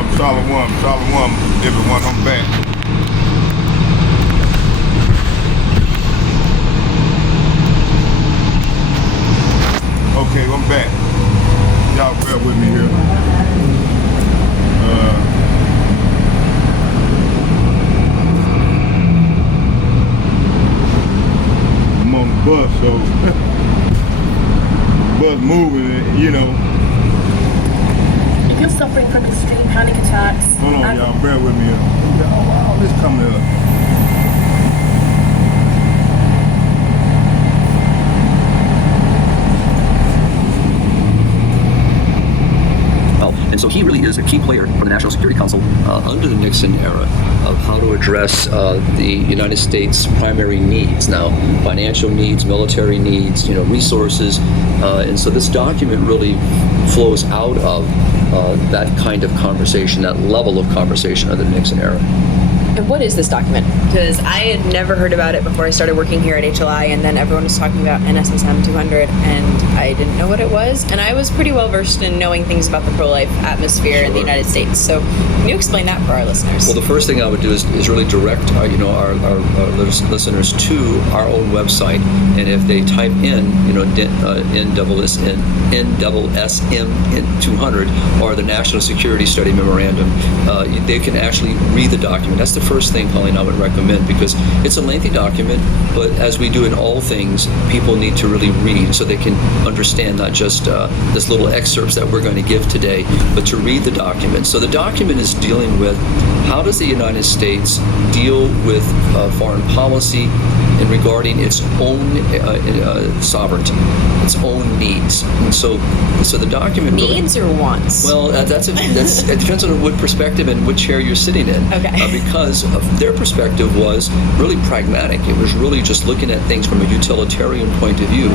Shalom, everyone. I'm back. Okay, I'm back. Y'all bear with me here. I'm on the bus, so bus moving, you know. If you're suffering from extreme panic attacks, Hold on, y'all, bear with me. All this coming up. And so he really is a key player for the National Security Council under the Nixon era of how to address the United States' primary needs now, financial needs, military needs, resources. And so this document really flows out of that kind of conversation, that level of conversation under the Nixon era. And what is this document? Because I had never heard about it before I started working here at HLI, and then everyone was talking about NSSM 200, and I didn't know what it was. And I was pretty well versed in knowing things about the pro-life atmosphere in the United States. So can you explain that for our listeners? Well, the first thing I would do is really direct our listeners to our own website, and if they type in NSSM 200 or the National Security Study Memorandum, they can actually read the document. That's the first thing, Colleen, I would recommend, because it's a lengthy document, but as we do in all things, people need to really read so they can understand not just this little excerpts that we're going to give today, but to read the document. So the document is dealing with how does the United States deal with foreign policy in regarding its own sovereignty, its own needs. And so the document needs really, or wants? Well, it depends on what perspective and what chair you're sitting in. Okay. Because of their perspective was really pragmatic. It was really just looking at things from a utilitarian point of view.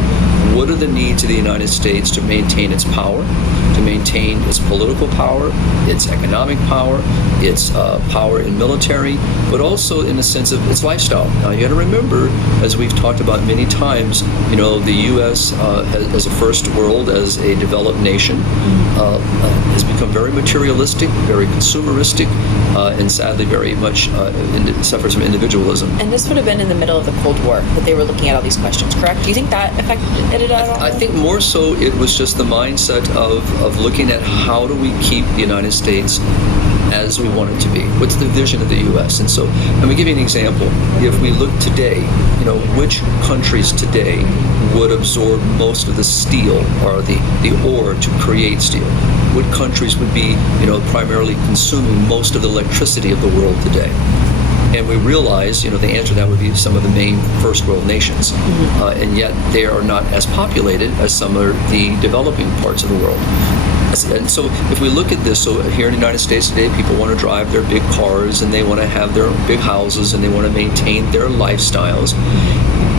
What are the needs of the United States to maintain its power, to maintain its political power, its economic power, its power in military, but also in the sense of its lifestyle. Now, you got to remember, as we've talked about many times, the U.S. As a first world, as a developed nation, has become very materialistic, very consumeristic, and sadly very much suffers from individualism. And this would have been in the middle of the Cold War that they were looking at all these questions, correct? Do you think that affected it at all? I think more so it was just the mindset of looking at how do we keep the United States as we want it to be. What's the vision of the U.S.? And so, let me give you an example. If we look today, which countries today would absorb most of the steel or the ore to create steel? What countries would be, primarily consuming most of the electricity of the world today? And we realize, the answer to that would be some of the main first world nations. And yet they are not as populated as some of the developing parts of the world. And so if we look at this, so here in the United States today, people want to drive their big cars and they want to have their big houses and they want to maintain their lifestyles.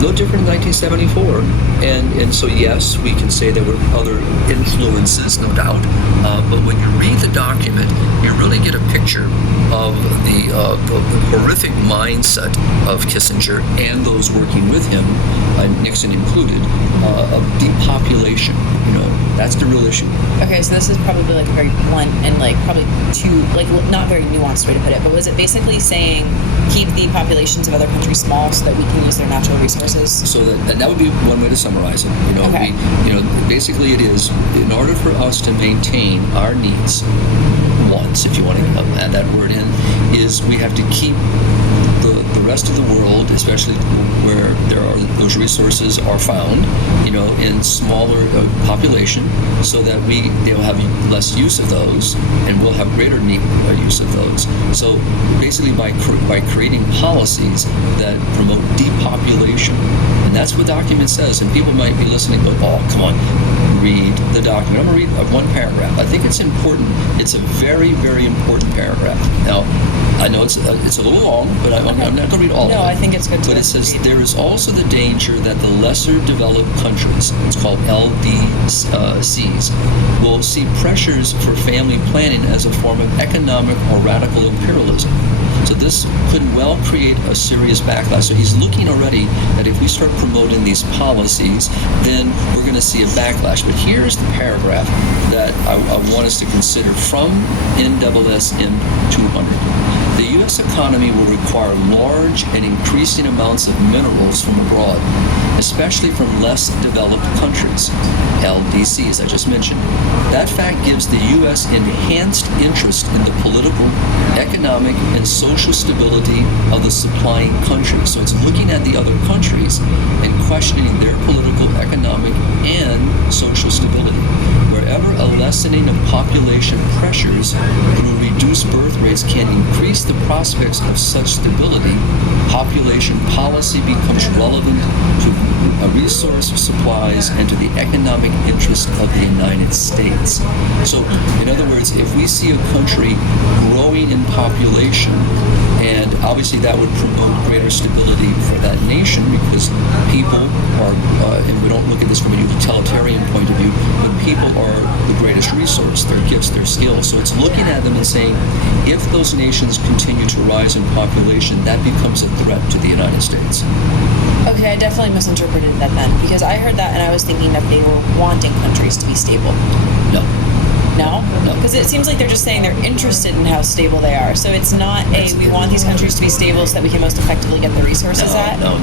No different in 1974. And so, yes, we can say there were other influences, no doubt. But when you read the document, you really get a picture of the horrific mindset of Kissinger and those working with him, Nixon included, of depopulation. That's the real issue. Okay, so this is probably like a very blunt and probably not very nuanced way to put it, but was it basically saying keep the populations of other countries small so that we can use their natural resources? So that would be one way to summarize it. Okay. Basically it is, in order for us to maintain our needs, wants, if you want to add that word in, is we have to keep the rest of the world, especially where those resources are found, in smaller population, so that they'll have less use of those, and we'll have greater use of those. So basically, by creating policies that promote depopulation, and that's what the document says. And people might be listening, but oh, come on, read the document. I'm going to read one paragraph. I think it's important. It's a very, very important paragraph. Now, I know it's a little long, but I'm not going to read all of it. No, I think it's good to But it says, there is also the danger that the lesser developed countries, it's called LDCs, will see pressures for family planning as a form of economic or radical imperialism. So this could well create a serious backlash. So he's looking already that if we start promoting these policies, then we're going to see a backlash. But here's the paragraph that I want us to consider from NSSM 200. The U.S. economy will require large and increasing amounts of minerals from abroad, especially from less developed countries, LDCs I just mentioned. That fact gives the U.S. enhanced interest in the political, economic, and social stability of the supplying countries. So it's looking at the other countries and questioning their political, economic, and social stability. Wherever a lessening of population pressures through reduced birth rates can increase the prospects of such stability, population policy becomes relevant to resource supplies and to the economic interest of the United States. So, in other words, if we see a country growing in population, and obviously that would promote greater stability for that nation because people are, and we don't look at this from a utilitarian point of view, but people are the greatest resource, their gifts, their skills. So it's looking at them and saying, if those nations continue to rise in population, that becomes a threat to the United States. Okay, I definitely misinterpreted that then, because I heard that and I was thinking that they were wanting countries to be stable. No. No? No. Because it seems like they're just saying they're interested in how stable they are. So it's not we want these countries to be stable so that we can most effectively get the resources at? No,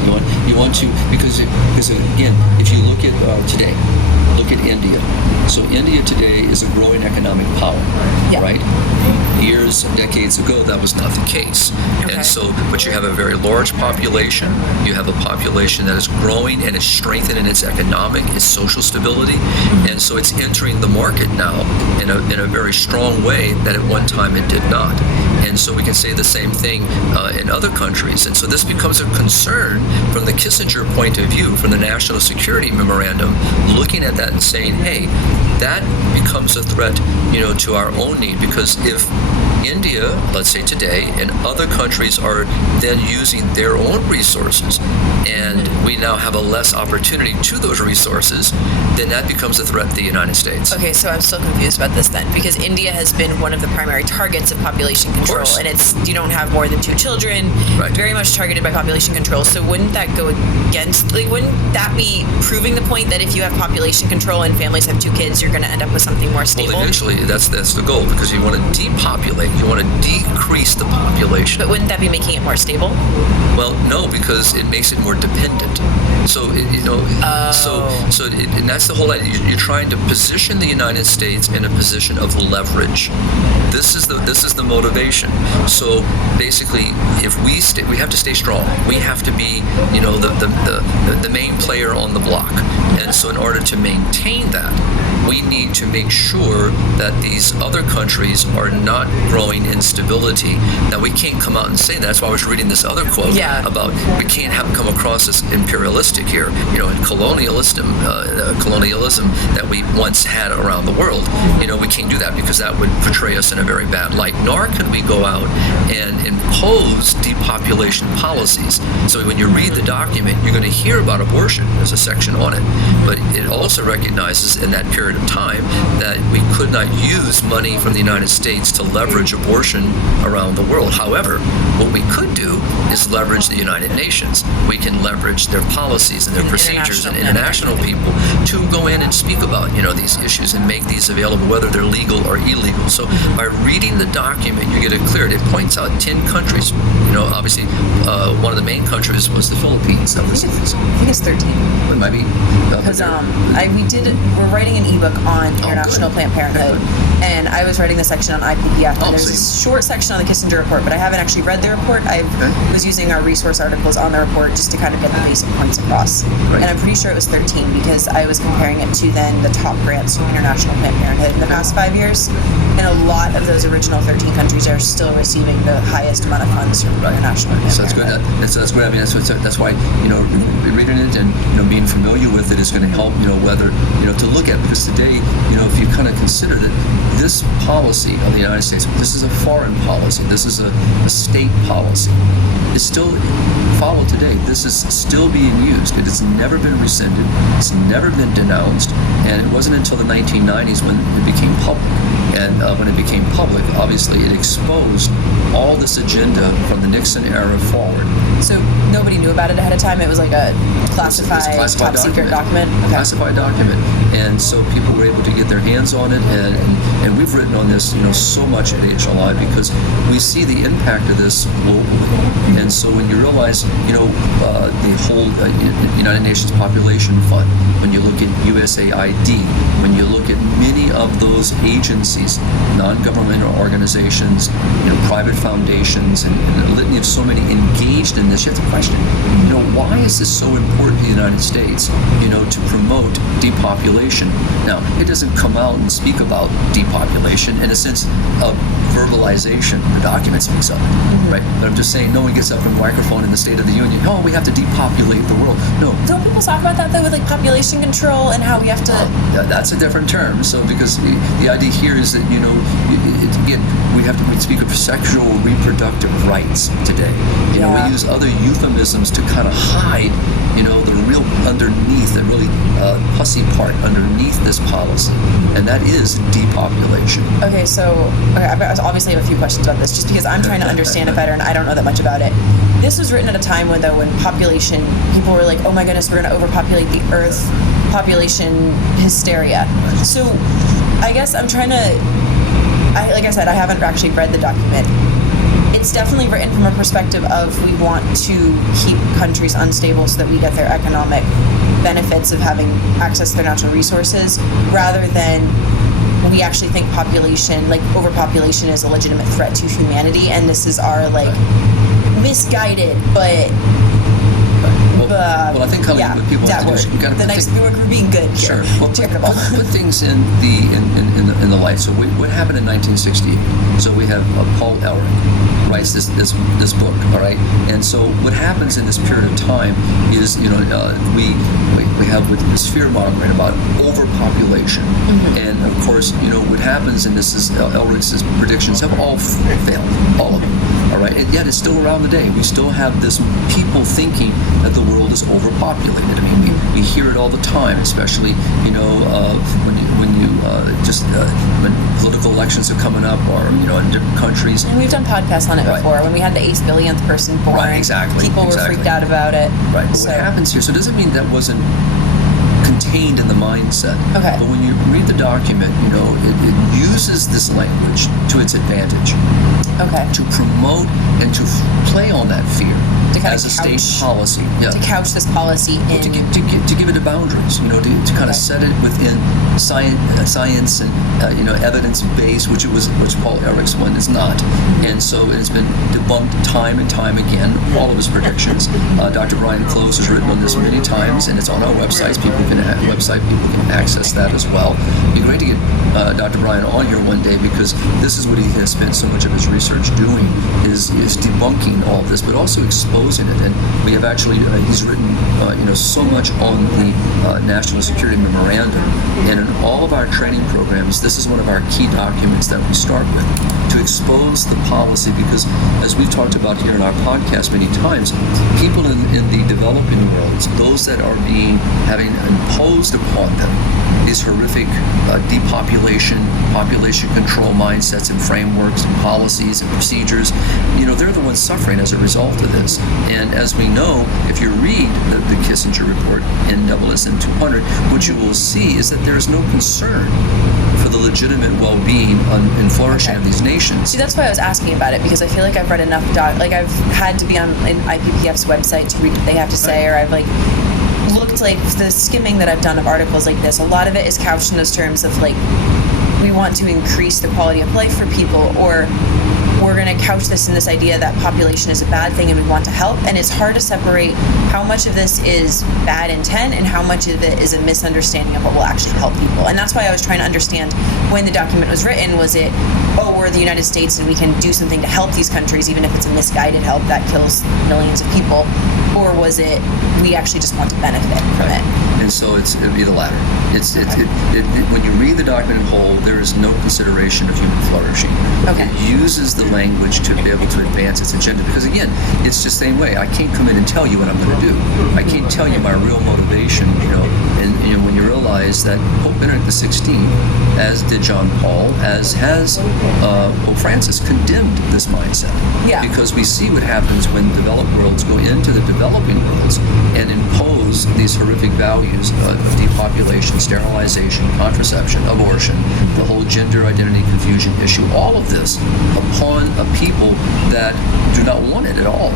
you want to, because again, if you look at today, look at India. So India today is a growing economic power, Yeah. right? Years, decades ago, that was not the case. Okay. And so, but you have a very large population. You have a population that is growing and is strengthening its economic, its social stability. And so it's entering the market now in a very strong way that at one time it did not. And so we can say the same thing in other countries. And so this becomes a concern from the Kissinger point of view, from the National Security Memorandum, looking at that and saying, hey, that becomes a threat, to our own need, because if India, let's say today, and other countries are then using their own resources, and we now have a less opportunity to those resources, then that becomes a threat to the United States. Okay, so I'm still confused about this then, because India has been one of the primary targets of population control, course. and it's you don't have more than 2 children, Right. very much targeted by population control. So wouldn't that go against, wouldn't that be proving the point that if you have population control and families have 2 kids, you're going to end up with something more stable? Well, eventually, that's the goal, because you want to depopulate, you want to decrease the population. But wouldn't that be making it more stable? Well, no, because it makes it more dependent. So, and that's the whole idea. You're trying to position the United States in a position of leverage. This is the motivation. So basically, if we have to stay strong. We have to be, the main player on the block. And so in order to maintain that, we need to make sure that these other countries are not growing in stability. Now, we can't come out and say that. That's why I was reading this other quote about we can't come across as imperialistic here, and colonialism that we once had around the world. We can't do that because that would portray us in a very bad light. Nor can we go out and impose depopulation policies. So when you read the document, you're going to hear about abortion. There's a section on it. But it also recognizes in that period of time that we could not use money from the United States to leverage abortion around the world. However, what we could do is leverage the United Nations. We can leverage their policies and their procedures and international people to go in and speak about, these issues and make these available, whether they're legal or illegal. So by reading the document, you get it cleared. It points out 10 countries. Obviously, one of the main countries was the Philippines. I think it's 13. It might be. Because we're writing an ebook on International Planned Parenthood, and I was writing the section on IPPF, and there's a short section on the Kissinger report, but I haven't actually read the report. I was using our resource articles on the report just to kind of get the basic points across. Right. And I'm pretty sure it was 13 because I was comparing it to then the top grants from International Planned Parenthood in the past 5 years, and a lot of those original 13 countries are still receiving the highest amount of funds from International Planned So that's good. That's good. I mean, that's why reading it and being familiar with it is going to help. Whether to look at, because today if you kind of consider that this policy of the United States, this is a foreign policy. This is a state policy. It still follow today, this is still being used. It has never been rescinded. It's never been denounced. And it wasn't until the 1990s when it became public. And when it became public, obviously it exposed all this agenda from the Nixon era forward. So nobody knew about it ahead of time? It was like a classified top secret document? Okay. Classified document. And so people were able to get their hands on it. And we've written on this, so much at HLI because we see the impact of this globally. And so when you realize, the whole United Nations Population Fund, when you look at USAID, when you look at many of those agencies, non-governmental organizations, private foundations, and a litany of so many engaged in this, you have to question, why is this so important to the United States, to promote depopulation? Now, it doesn't come out and speak about depopulation in a sense of verbalization. The document speaks of it, right? But I'm just saying, no one gets up from a microphone in the State of the Union, we have to depopulate the world. No. Don't people talk about that, though, with like population control and how we have to... That's a different term. So because the idea here is that, again, we speak of sexual reproductive rights today. We use other euphemisms to kind of hide, the real underneath, the really pussy part underneath this policy, and that is depopulation. Okay, I obviously have a few questions about this, just because I'm trying to understand it better, and I don't know that much about it. This was written at a time when population, people were like, oh my goodness, we're going to overpopulate the earth, population hysteria. So I guess I'm trying to... like I said, I haven't actually read the document. It's definitely written from a perspective of we want to keep countries unstable so that we get their economic benefits of having access to their natural resources, rather than we actually think overpopulation is a legitimate threat to humanity, and this is our misguided but well, I think what people have to do is we're being good here. Sure. Well, put things in the light. So what happened in 1968? So we have Paul Ehrlich writes this book, all right? And so what happens in this period of time is, we have with this fear mongering about overpopulation, and of course, what happens, and this is Ehrlich's predictions have all failed, all of them, all right? And yet it's still around today. We still have this people thinking that the world is overpopulated. I mean, we hear it all the time, especially when political elections are coming up, or in different countries. And we've done podcasts on it before. When we had the 8th billionth person born, right, exactly, people were freaked out about it. Right. But what happens here? So it doesn't mean that wasn't contained in the mindset. Okay. But when you read the document, it uses this language to its advantage. Okay. To promote and to play on that fear as a state policy. Yeah. To couch this policy in... To give it the boundaries, to kind of set it within science and, evidence base, which Paul Ehrlich's one is not. And so it's been debunked time and time again, all of his predictions. Dr. Brian Close has written on this many times, and it's on our websites. People can access that as well. It'd be great to get Dr. Brian on here one day, because this is what he has spent so much of his research doing, is debunking all of this, but also exposing it. And we have actually, he's written, so much on the National Security Memorandum, and in all of our training programs, this is one of our key documents that we start with, to expose the policy, because as we've talked about here in our podcast many times, people in the developing worlds, those that are having imposed upon them these horrific depopulation, population control mindsets and frameworks and policies and procedures, they're the ones suffering as a result of this. And as we know, if you read the Kissinger report in SSM 200, what you will see is that there's no concern for the legitimate well-being and flourishing of these nations. See, that's why I was asking about it, because I feel like I've read enough I've had to be on IPPF's website to read what they have to say, or I've looked the skimming that I've done of articles like this. A lot of it is couched in those terms of we want to increase the quality of life for people, or we're going to couch this in this idea that population is a bad thing and we want to help. And it's hard to separate how much of this is bad intent and how much of it is a misunderstanding of what will actually help people. And that's why I was trying to understand, when the document was written, was it, we're the United States and we can do something to help these countries, even if it's a misguided help that kills millions of people, or was it, we actually just want to benefit from it? And so it would be the latter. When you read the document in whole, there is no consideration of human flourishing. Okay. It uses the language to be able to advance its agenda. Because again, it's just the same way. I can't come in and tell you what I'm going to do. I can't tell you my real motivation, and when you realize that Pope Benedict XVI, as did John Paul, as has Pope Francis, condemned this mindset. Yeah. Because we see what happens when developed worlds go into the developing worlds and impose these horrific values of depopulation, sterilization, contraception, abortion, the whole gender identity confusion issue, all of this upon a people that do not want it at all.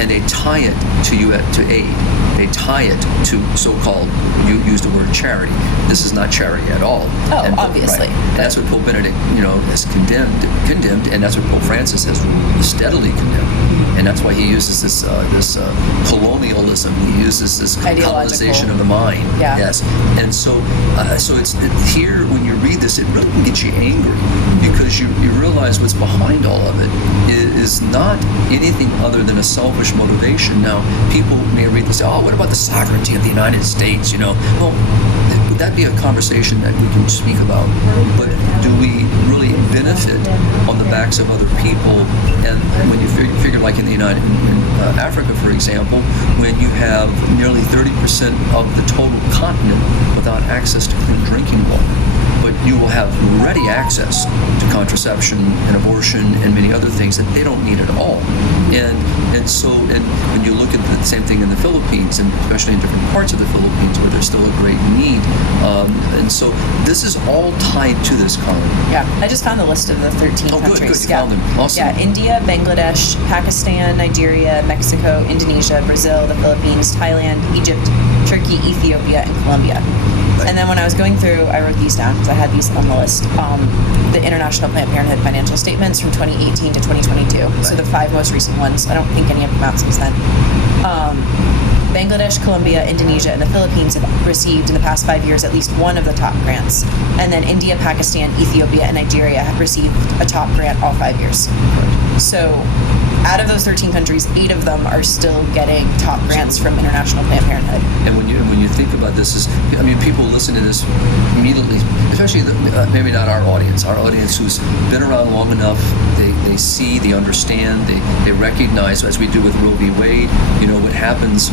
And they tie it to aid. They tie it to so-called, you used the word charity. This is not charity at all. Oh, obviously. Right. And that's what Pope Benedict, has condemned, and that's what Pope Francis has steadily condemned. And that's why he uses this colonialism. He uses this colonization of the mind. Yeah. Yes. And so it's here when you read this, it really can get you angry because you realize what's behind all of it is not anything other than a selfish motivation. Now, people may read this, oh, what about the sovereignty of the United States? Well, would that be a conversation that we can speak about? But do we really benefit on the backs of other people? And when you figure like in Africa, for example, when you have nearly 30% of the total continent without access to clean drinking water, but you will have ready access to contraception and abortion and many other things that they don't need at all. And so when you look at the same thing in the Philippines, and especially in different parts of the Philippines where there's still a great need, and so this is all tied to this, Colin. Yeah, I just found the list of the 13 countries. Good, you found them. Awesome. Yeah, India, Bangladesh, Pakistan, Nigeria, Mexico, Indonesia, Brazil, the Philippines, Thailand, Egypt, Turkey, Ethiopia, and Colombia. Right. And then when I was going through, I wrote these down because I had these on the list. The International Planned Parenthood financial statements from 2018 to 2022. Right. So the 5 most recent ones. I don't think any of them out since then. Bangladesh, Colombia, Indonesia, and the Philippines have received in the past 5 years at least one of the top grants. And then India, Pakistan, Ethiopia, and Nigeria have received a top grant all 5 years. So out of those 13 countries, 8 of them are still getting top grants from International Planned Parenthood. And when you think about this, people listen to this immediately, especially maybe not our audience who's been around long enough, they see, they understand, they recognize, as we do with Roe v. Wade, what happens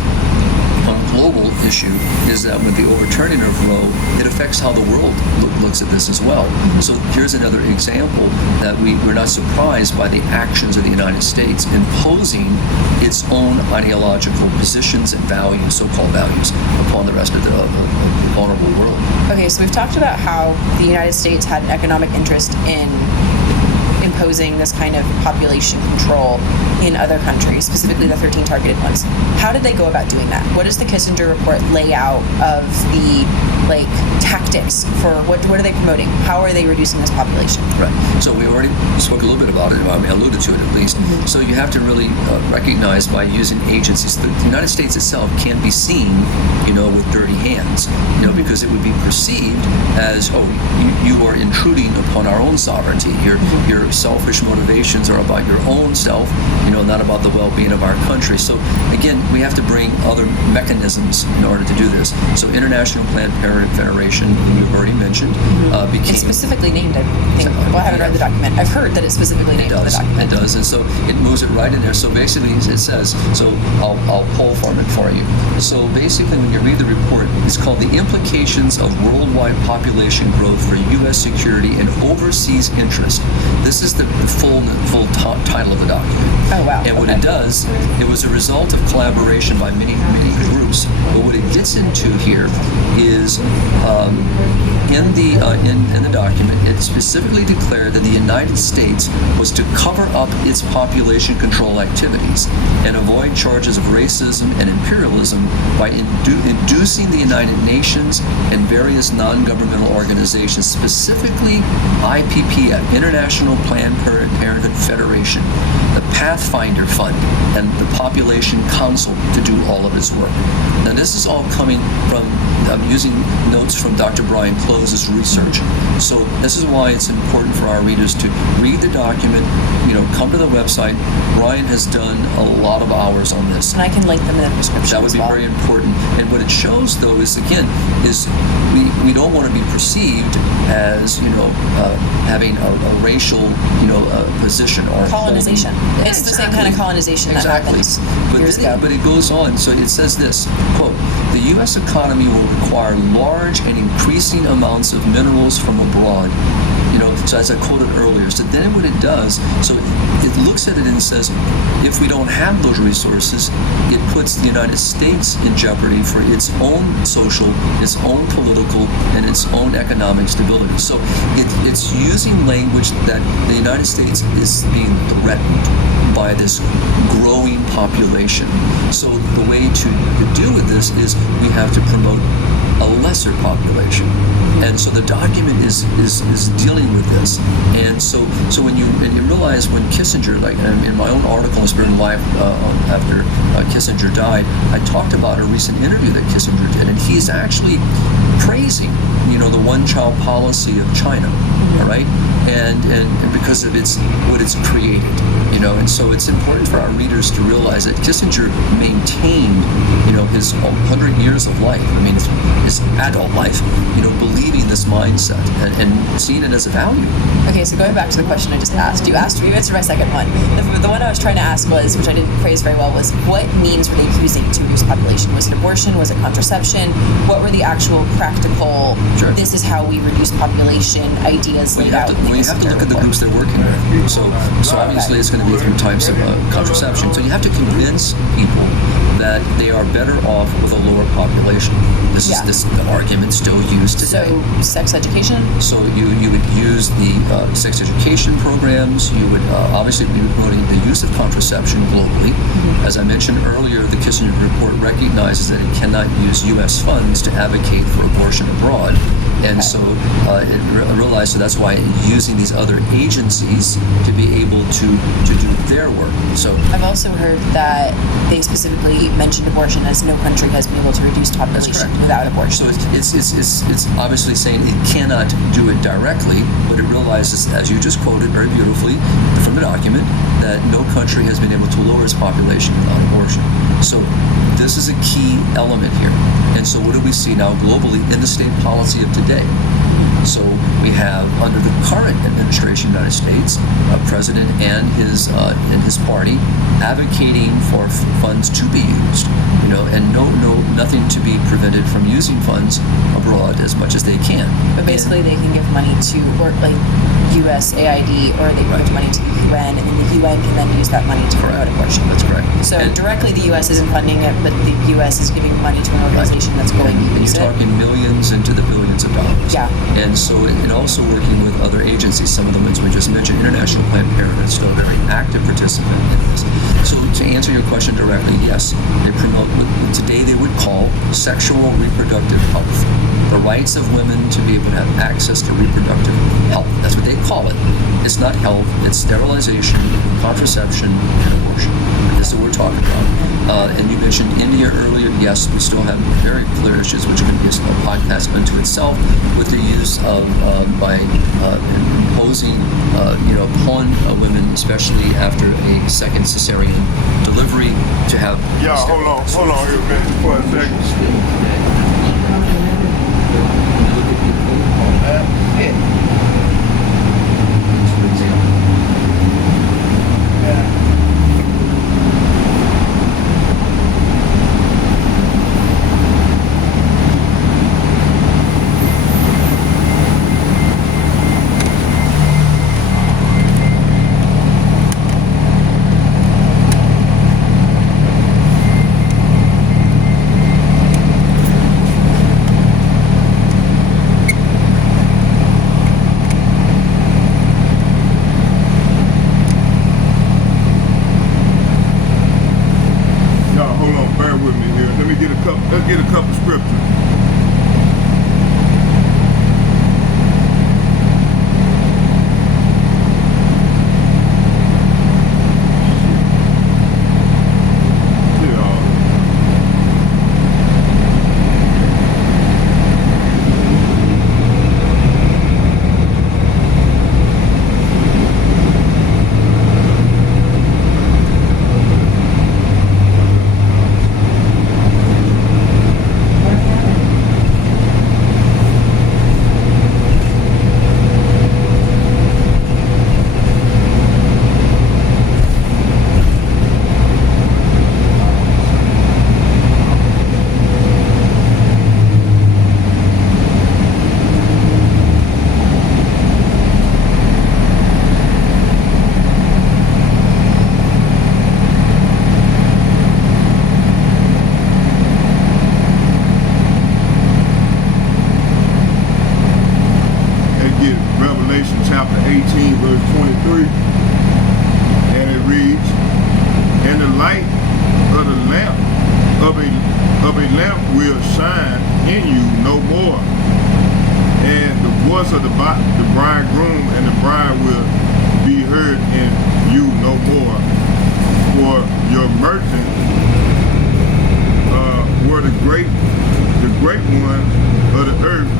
on a global issue is that with the overturning of Roe, it affects how the world looks at this as well. So here's another example that we're not surprised by the actions of the United States imposing its own ideological positions and values, so-called values, upon the rest of the vulnerable world. Okay, so we've talked about how the United States had an economic interest in imposing this kind of population control in other countries, specifically the 13 targeted ones. How did they go about doing that? What does the Kissinger report lay out of the tactics for what are they promoting? How are they reducing this population? Right. So we already spoke a little bit about it. Alluded to it at least. Mm-hmm. So you have to really recognize by using agencies. The United States itself can't be seen, with dirty hands, because it would be perceived as, you are intruding upon our own sovereignty. Your selfish motivations are about your own self, not about the well-being of our country. So again, we have to bring other mechanisms in order to do this. So International Planned Parenthood Federation, who you've already mentioned, became... It's specifically named, I think. Well, I haven't read the document. I've heard that it's specifically named in the document. It does, and so it moves it right in there. So basically, it says, so I'll pull from it for you. So basically, when you read the report, it's called The Implications of Worldwide Population Growth for U.S. Security and Overseas Interest. This is the full title of the document. Oh, wow. And what it does, it was a result of collaboration by many groups. But what it gets into here is in the document, it specifically declared that the United States was to cover up its population control activities and avoid charges of racism and imperialism by inducing the United Nations and various non-governmental organizations, specifically IPPF, International Planned Parenthood Federation, the Pathfinder Fund, and the Population Council to do all of its work. Now, this is all coming from, I'm using notes from Dr. Brian Close's research. So this is why it's important important for our readers to read the document, come to the website. Brian has done a lot of hours on this. And I can link them in the description. That would be very important. And what it shows, though, is we don't want to be perceived as having a racial position or colonization. It's the same kind of colonization that happens years ago. But it goes on. So it says this, quote, "The U.S. economy will require large and increasing amounts of minerals from abroad." So as I quoted earlier, so then what it does, so it looks at it and says, if we don't have those resources, it puts the United States in jeopardy for its own social, its own political, and its own economic stability. So it's using language that the United States is being threatened by this growing population. So the way to deal with this is we have to promote a lesser population. And so the document is dealing with this. And so when you realize when Kissinger, like in my own article in Spirit and Life after Kissinger died, I talked about a recent interview that Kissinger did, and he's actually praising, the one-child policy of China, all right? And because of what it's created, and so it's important for our readers to realize that Kissinger maintained, his 100 years of life. I mean, his adult life, believing this mindset and seeing it as a value. Okay, so going back to the question I just asked, you answered my second one. The one I was trying to ask was, which I didn't phrase very well, was what means were they using to reduce population? Was it abortion? Was it contraception? What were the actual practical, this is how we reduce population ideas laid out? Well, you have to look at the groups they're working with. So obviously it's going to be through types of contraception. So you have to convince people that they are better off with a lower population. This is the argument still used today. So sex education? So you would use the sex education programs. You would obviously be promoting the use of contraception globally. Mm-hmm. As I mentioned earlier, the Kissinger report recognizes that it cannot use U.S. funds to advocate for abortion abroad. And so it realized, so that's why using these other agencies to be able to do their work. So I've also heard that they specifically mentioned abortion as no country has been able to reduce population without abortion. So it's obviously saying it cannot do it directly, but it realizes, as you just quoted very beautifully from the document, that no country has been able to lower its population without abortion. So this is a key element here. And so what do we see now globally in the state policy of today? So we have, under the current administration of the United States, a president and his party advocating for funds to be used, and nothing to be prevented from using funds abroad as much as they can. But basically, they can give money to work like USAID, or they can give money to the UN, and then the UN can then use that money to promote abortion. That's correct. So directly, the US isn't funding it, but the US is giving money to an organization that's going to use it. You're talking millions into the billions of dollars. Yeah. And so, and also working with other agencies, some of the ones we just mentioned, International Planned Parenthood is still a very active participant in this. So to answer your question directly, yes, they promote what today they would call sexual reproductive health. The rights of women to be able to have access to reproductive health. That's what they call it. It's not health, it's sterilization, contraception, and abortion. This is what we're talking about. And you mentioned India earlier. Yes, we still have very clear issues, which could be a podcast unto itself, with the use of by imposing, upon women, especially after a second cesarean delivery, to have. Yeah, hold on here a minute for a second. 18, verse 23, and it reads, "And the light of the lamp of a lamp will shine in you no more, and the voice of the bridegroom and the bride will be heard in you no more. For your merchants were the great ones of the earth,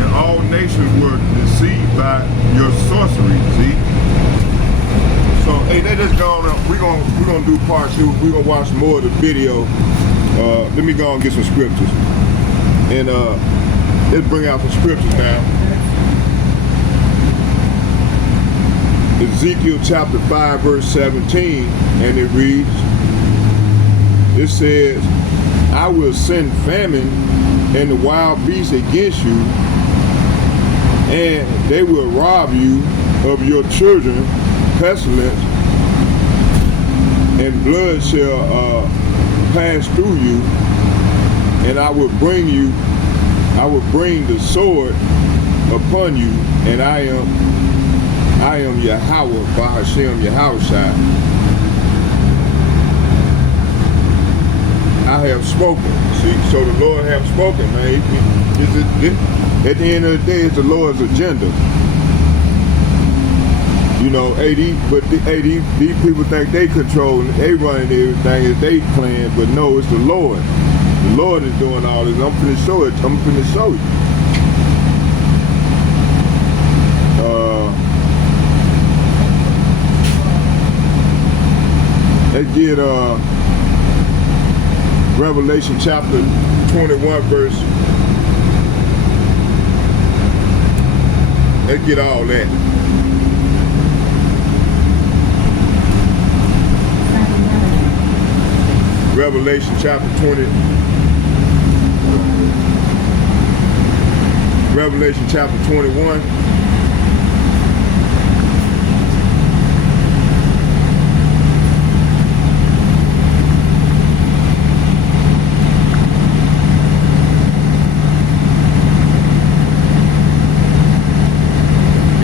and all nations were deceived by your sorcery." See? So hey, they just gone up. We're gonna do part 2. We're gonna watch more of the video. Let me go and get some scriptures. And let's bring out some scriptures now. Ezekiel chapter 5, verse 17, and it reads, it says, "I will send famine and the wild beasts against you, and they will rob you of your children, pestilence, and blood shall pass through you, and I will bring the sword upon you, and I am Yahweh, Bahashem Yahushai. I have spoken." See, so the Lord have spoken, man. At the end of the day, it's the Lord's agenda. You know, these people think they control, they running everything, it's they plan, but no, it's the Lord. The Lord is doing all this. I'm finna show it. I'm finna show you. Let's get Revelation chapter 21 verse. Let's get all that. Revelation chapter 20. Revelation chapter 21.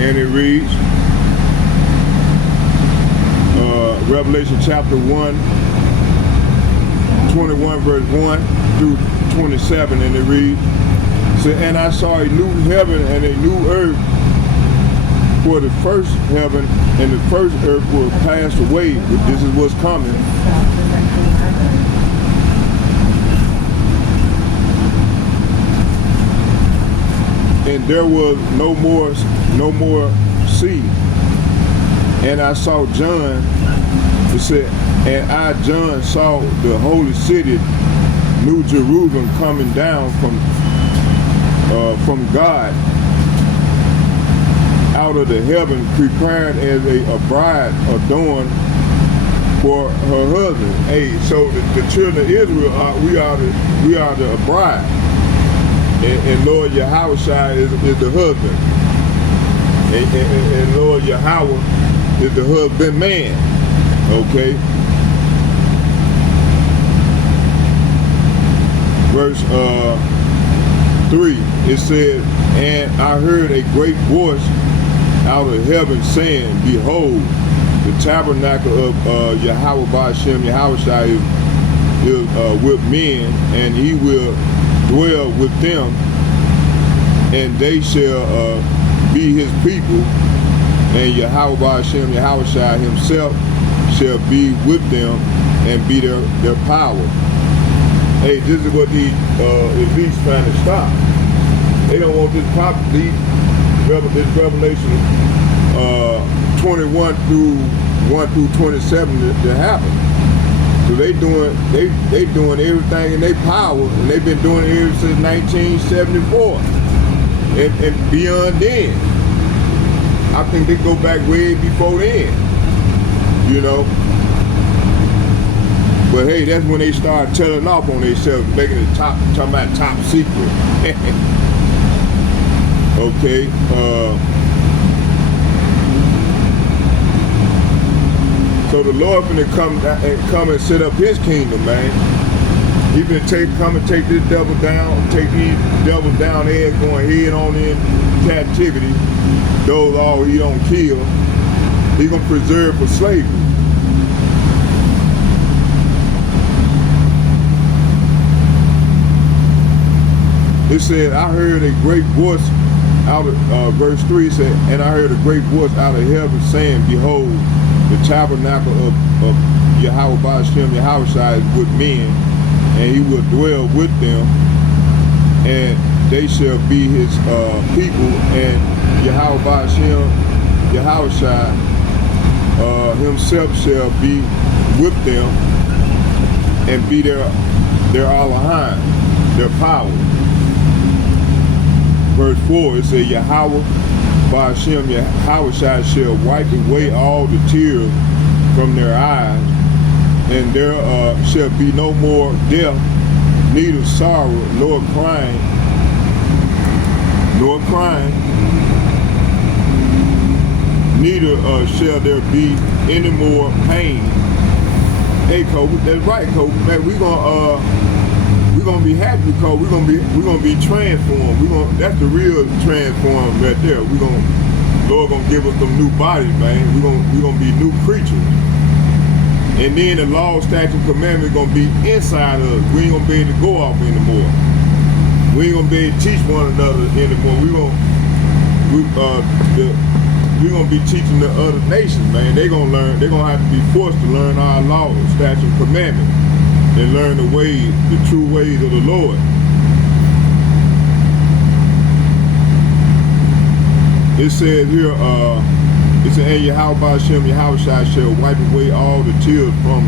And it reads, Revelation chapter 1, 21 verse 1 through 27, and it reads, "And I saw a new heaven and a new earth, for the first heaven and the first earth were passed away." This is what's coming. "And there was no more sea. And I saw John," it said, "and I, John, saw the holy city, New Jerusalem, coming down from God out of the heaven, prepared as a bride adorned for her husband." Hey, so the children of Israel we are the bride, and Lord Yahushua is the husband, and Lord Yahweh is the husband man. Okay. Verse 3, it says, "And I heard a great voice out of heaven saying, Behold, the tabernacle of Yahweh Bahashem Yahushua is with men, and he will dwell with them, and they shall be his people, and Yahweh Bahashem Yahushua himself shall be with them and be their power." Hey, this is what these elites trying to stop. They don't want this Revelation 21 through 1 through 27 to happen. So they doing everything in their power, and they've been doing it ever since 1974 and beyond then. I think they go back way before then, you know. But hey, that's when they start telling off on themselves, making it talking about top secret. Okay. So the Lord finna come and set up his kingdom, man. He finna come and take this devil down, take these devils down there going head on in captivity. those all he don't kill, he gonna preserve for slavery. It said, I heard a great voice out of, verse 3 said, and I heard a great voice out of heaven saying, behold, the tabernacle of Yahweh Ba'ashem Yahushua is with men, and he will dwell with them, and they shall be his people, and Yahweh Ba'ashem Yahushua himself shall be with them and be their Elohim, their power. Verse 4, it says, Yahweh Ba'ashem Yahushua shall wipe away all the tears from their eyes, and there shall be no more death, neither sorrow, nor crying, neither shall there be any more pain. Hey, Kobe, that's right, Kobe. Man, we're gonna be happy because we're gonna be transformed. That's the real transform right there. Lord gonna give us some new bodies, man. We're gonna be new creatures. And then the law, statute, commandment gonna be inside of us. We ain't gonna be able to go off anymore. We ain't gonna be able to teach one another anymore. We're gonna be teaching the other nations, man. They're gonna have to be forced to learn our law, statute, commandment, and learn the true ways of the Lord. It says here, it said, and Yahweh Ba'ashem Yahushua shall wipe away all the tears from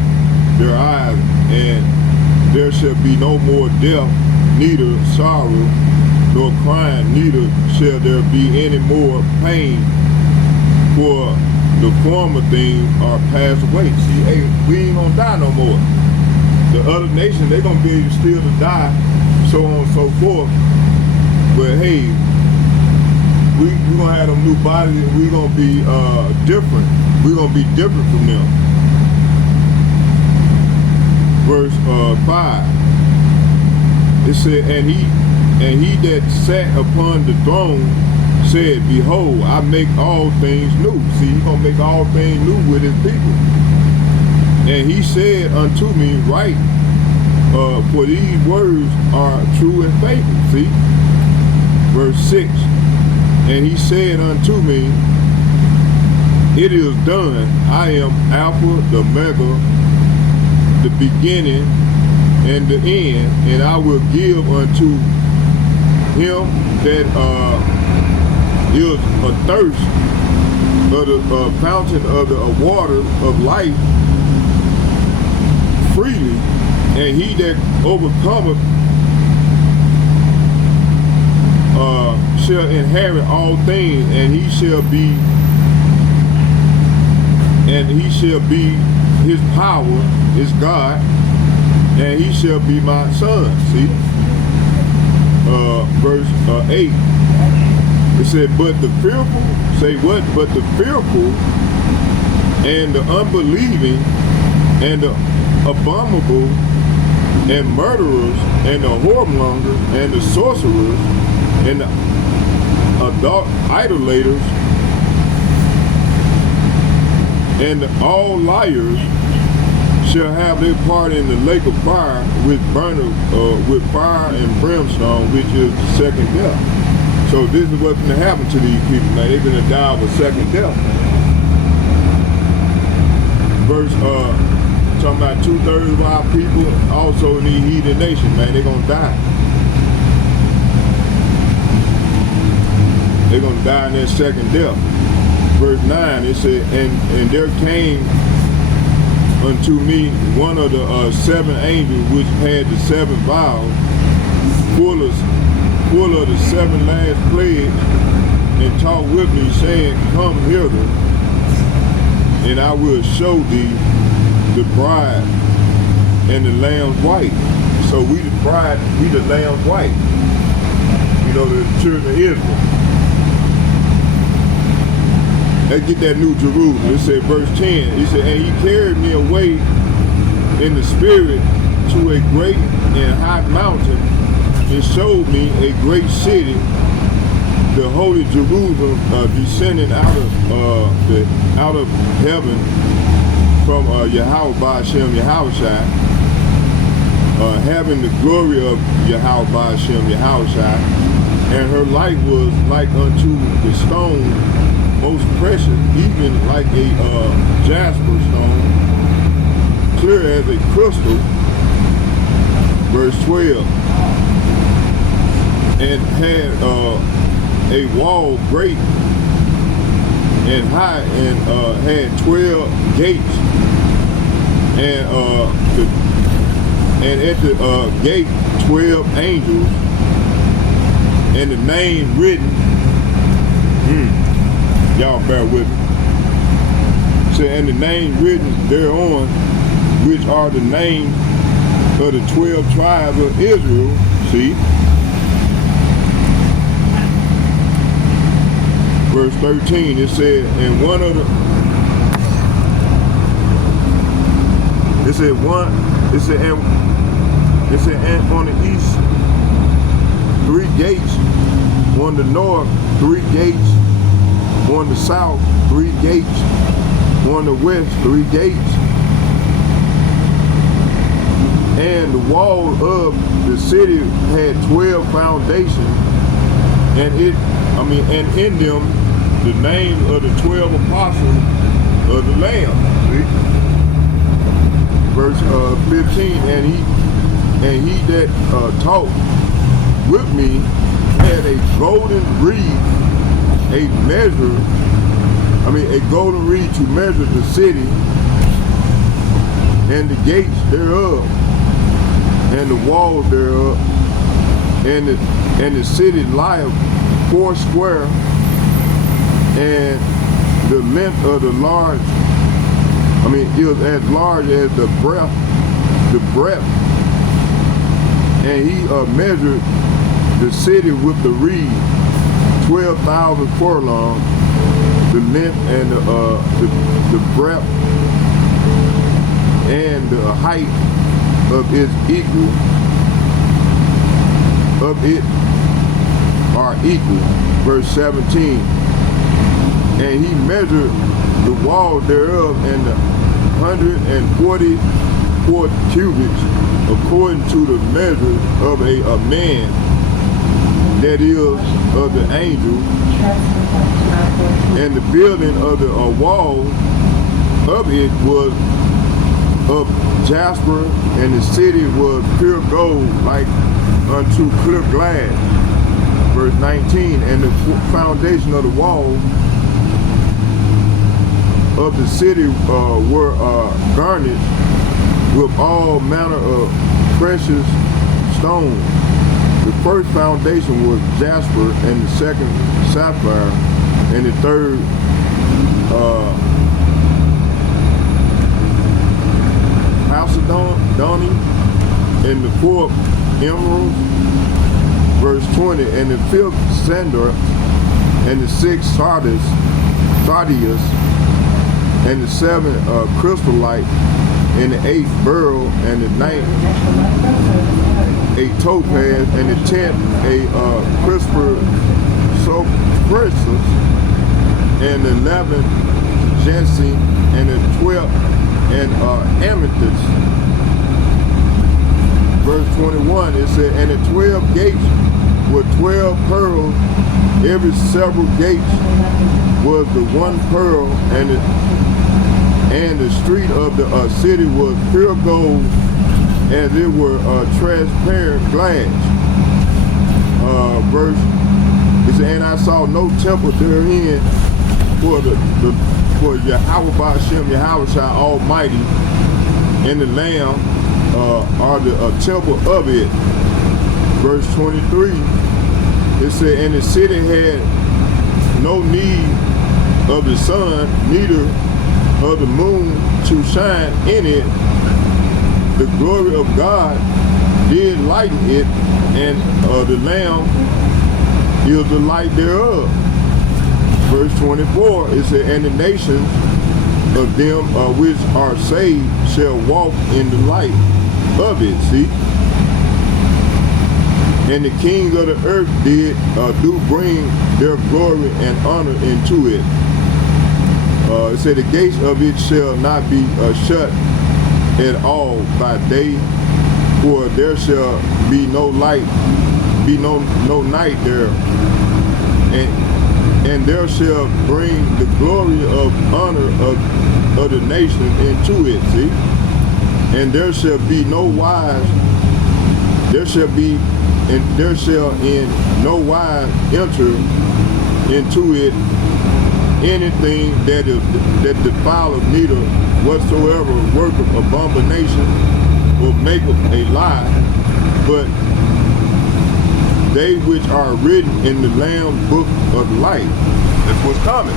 their eyes, and there shall be no more death, neither sorrow, nor crying, neither shall there be any more pain, for the former things are passed away. See, hey, we ain't gonna die no more. The other nations, they're gonna be able still to die, so on and so forth. But hey, we're gonna have them new bodies, and we're gonna be different. We're gonna be different from them. Verse 5. It said, and he that sat upon the throne said, behold, I make all things new. See, he's gonna make all things new with his people. And he said unto me, write, for these words are true and faithful. See? Verse 6. And he said unto me, it is done. I am Alpha, the Omega, the beginning and the end, and I will give unto him that is athirst of the fountain of the water of life freely, and he that overcometh shall inherit all things, and he shall be his power, his God, and he shall be my son. See, verse 8. It said, but the fearful, say what? But the fearful and the unbelieving and the abominable and murderers and the whoremongers and the sorcerers and the adult idolaters and all liars shall have their part in the lake of fire with with fire and brimstone, which is the second death. So this is what's going to happen to these people, man. They're going to die of a second death. Verse, talking about 2/3 of our people also in these heathen nations, man. They're going to die. They're going to die in their second death. Verse 9, it said, and there came unto me one of the 7 angels which had the 7 vials, full of the 7 last plagues, and talked with me, saying, come hither, and I will show thee the bride and the lamb's wife. So we the bride, we the lamb's wife. You know, the children of Israel. Let's get that New Jerusalem. It said, verse 10, it said, and he carried me away in the spirit to a great and high mountain, and showed me a great city, the holy Jerusalem descending out of heaven from Yahweh Ba'ashem Yahushai, having the glory of Yahweh Ba'ashem Yahushai, and her light was like unto the stone most precious, even like a jasper stone, clear as a crystal. Verse 12, and had a wall great and high, and had 12 gates, and at the gate 12 angels, and the name written. Y'all bear with me. So, and the name written thereon, which are the names of the 12 tribes of Israel. See? Verse 13, it said, and one of the, and on the east, 3 gates, on the north, 3 gates, on the south, 3 gates, on the west, 3 gates. And the wall of the city had 12 foundations, and and in them the name of the 12 apostles of the Lamb. See? Verse 15, and he that talked with me had a golden reed, a golden reed to measure the city and the gates thereof, and the walls thereof, and the city lieth 4 square, and the length of the large, it was as large as the breadth, and he measured the city with the reed, 12,000 furlongs, the length and the breadth and the height of its equal, are equal. Verse 17, and he measured the wall thereof, and 144 cubits, according to the measure of a man, that is of the angel. And the building of the wall of it was of jasper, and the city was pure gold, like unto clear glass. Verse 19, and the foundation of the wall of the city were garnished with all manner of precious stones. The first foundation was jasper, and the second sapphire, and the third chalcedony, and the fourth emerald. Verse 20, and the fifth sandalwood, and the sixth sardius, and the seventh chrysolite, and the eighth beryl, and the ninth a topaz, and the 10th a chrysoprase, and the 11th jacinth, and the 12th an amethyst. Verse 21, it said, and the 12 gates were 12 pearls, every several gates was the 1 pearl, and the street of the city was pure gold, as it were transparent glass. Verse, it said, and I saw no temple therein, for Yahweh Ba'ashem Yahushai Almighty and the Lamb are the temple of it. Verse 23, it said, and the city had no need of the sun, neither of the moon to shine in it. The glory of God did lighten it, and the Lamb is the light thereof. Verse 24, it said, and the nations of them which are saved shall walk in the light of it. See? And the kings of the earth do bring their glory and honor into it. It said the gates of it shall not be shut at all by day, for there shall be no light, be no night there. And there shall bring the glory of honor of the nation into it, see? And there shall be no wise, there shall in no wise enter into it anything that defileth, neither whatsoever work of abomination or maketh a lie, but they which are written in the Lamb's book of life. That's what's coming.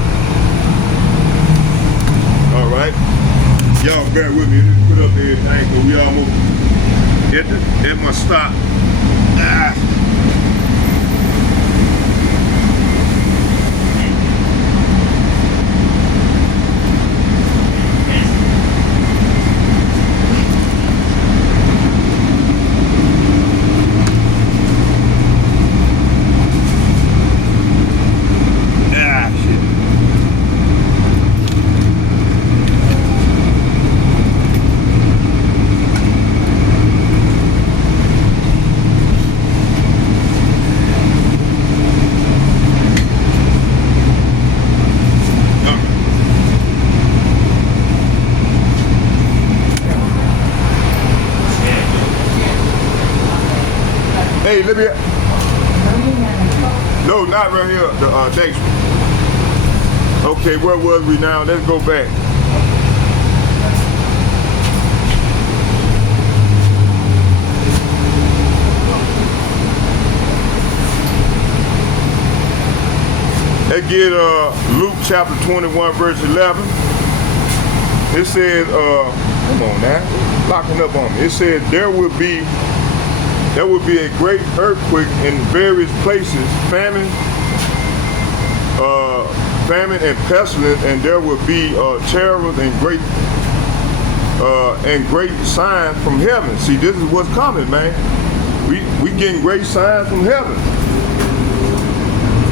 All right. Y'all bear with me. Let's put up everything, so we almost at my stop. Hey, let me. No, not right here. The next one. Okay, where was we now? Let's go back. Let's get Luke chapter 21, verse 11. It says, come on now, locking up on me. It says there will be a great earthquake in various places, famine and pestilence, and there will be terrors and great signs from heaven. See, this is what's coming, man. We getting great signs from heaven.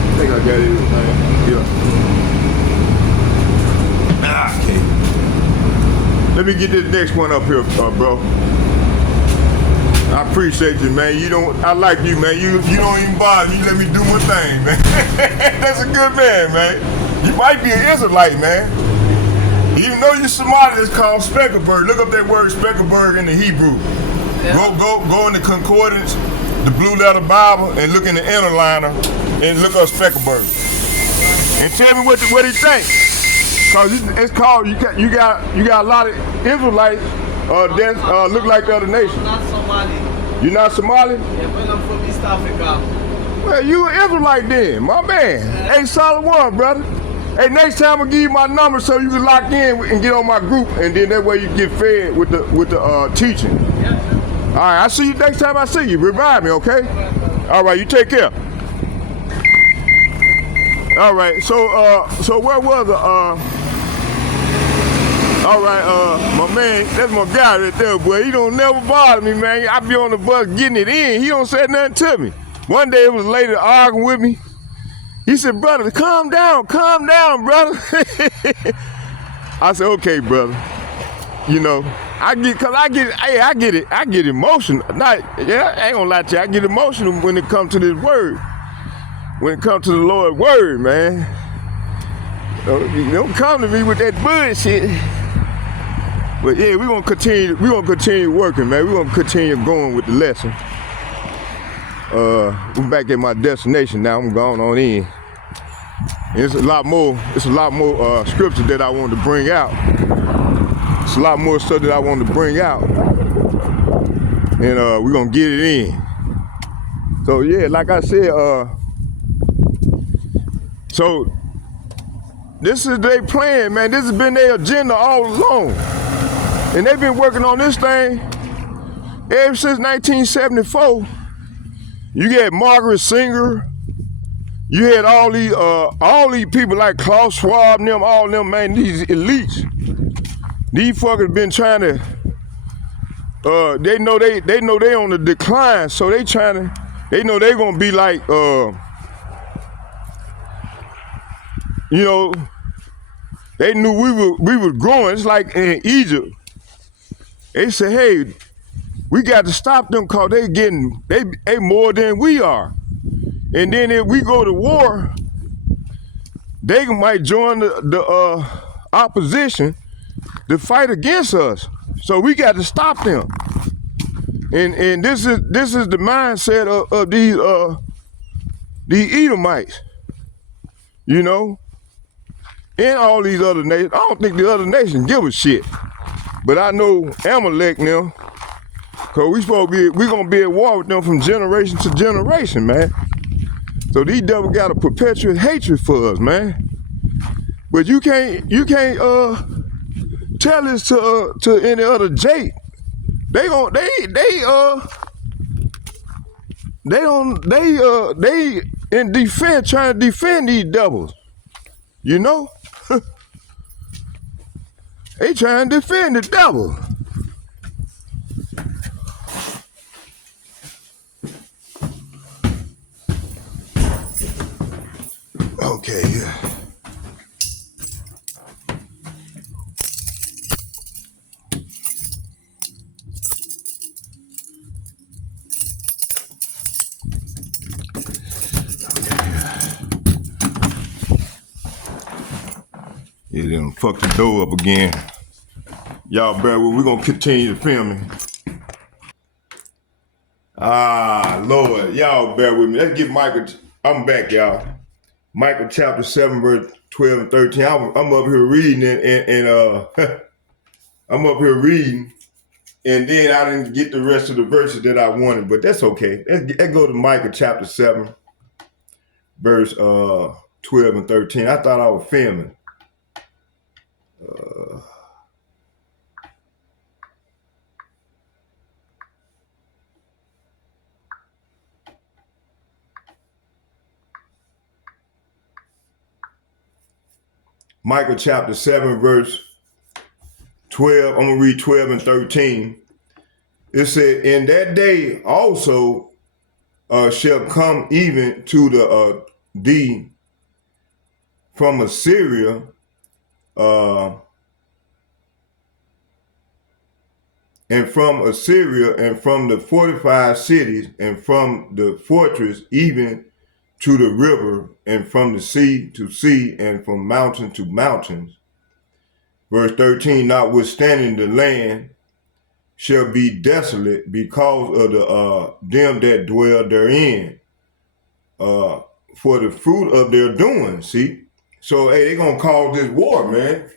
I think I got it, man. Yeah. Okay. Let me get this next one up here, bro. I appreciate you, man. I like you, man. You don't even bother. You let me do my thing, man. That's a good man, man. You might be an Israelite, man. Even though you're Somali, it's called Specklebird. Look up that word Specklebird in the Hebrew. Yeah. Go in the concordance, the blue letter Bible, and look in the inner liner and look up Specklebird. And tell me what he think. Cause it's called you got a lot of Israelites that look like the other nations. I'm not Somali. You're not Somali? Yeah, but I'm from East Africa. Well, you an Israelite then, my man. Yeah. Hey, solid one, brother. Hey, next time I'll give you my number so you can lock in and get on my group, and then that way you get fed with the teaching. Yeah. All right, I'll see you next time I see you. Revive me, okay? All right, you take care. All right, so where was the all right, my man, that's my guy right there, boy. He don't never bother me, man. I be on the bus getting it in. He don't say nothing to me. One day it was a lady arguing with me. He said, brother, calm down, brother. I said, okay, brother. You know, I get emotional. I ain't gonna lie to you, I get emotional when it comes to this word. When it comes to the Lord's word, man. Don't come to me with that bullshit. But yeah, we're gonna continue working, man. We're gonna continue going with the lesson. I'm back at my destination now. I'm going on in. It's a lot more scripture that I want to bring out. It's a lot more stuff that I want to bring out. And we're gonna get it in. So yeah, like I said, so this is their plan, man. This has been their agenda all along. And they've been working on this thing ever since 1974. You had Margaret Singer. You had all these people like Klaus Schwab and them, all them, man, these elites. These fuckers been trying to, they know they on the decline, so they trying to They know they're gonna be like, you know, they knew we were growing. It's like in Egypt. They said, hey, we got to stop them because they more than we are. And then if we go to war, they might join the opposition to fight against us. So we got to stop them. And this is the mindset of these Edomites, you know, and all these other nations. I don't think the other nations give a shit. But I know Amalek now, cause we gonna be at war with them from generation to generation, man. So these devils got a perpetual hatred for us, man. But you can't tell this to any other Jake. They in defense trying to defend these devils, you know. They trying to defend the devil. Okay, yeah. Yeah, then fuck the door up again. Y'all bear with, we're gonna continue the filming. Ah, Lord, y'all bear with me. Let's get Micah. I'm back, y'all. Micah chapter 7, verse 12 and 13. I'm up here reading and I'm up here reading, and then I didn't get the rest of the verses that I wanted, but that's okay. Let's go to Micah chapter 7, verse 12 and 13. I thought I was filming. Micah chapter 7, verse 12. I'm going to read 12 and 13. It said, in that day also shall come even to thee from Assyria and from the fortified cities and from the fortress even to the river and from the sea to sea and from mountain to mountains. Verse 13, notwithstanding the land shall be desolate because of them that dwell therein, for the fruit of their doing. See, so hey, they gonna cause this war, man.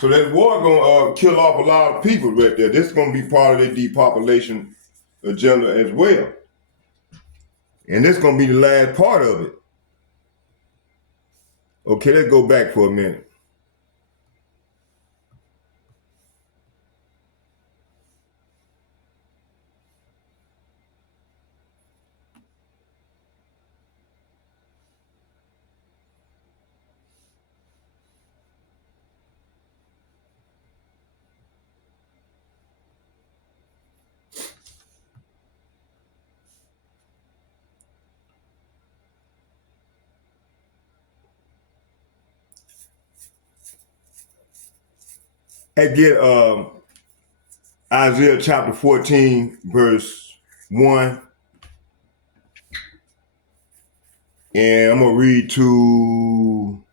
So that war gonna kill off a lot of people right there. This is gonna be part of the depopulation agenda as well, and this is gonna be the last part of it. Okay, let's go back for a minute. Let's get Isaiah chapter 14, verse 1. And I'm going to read to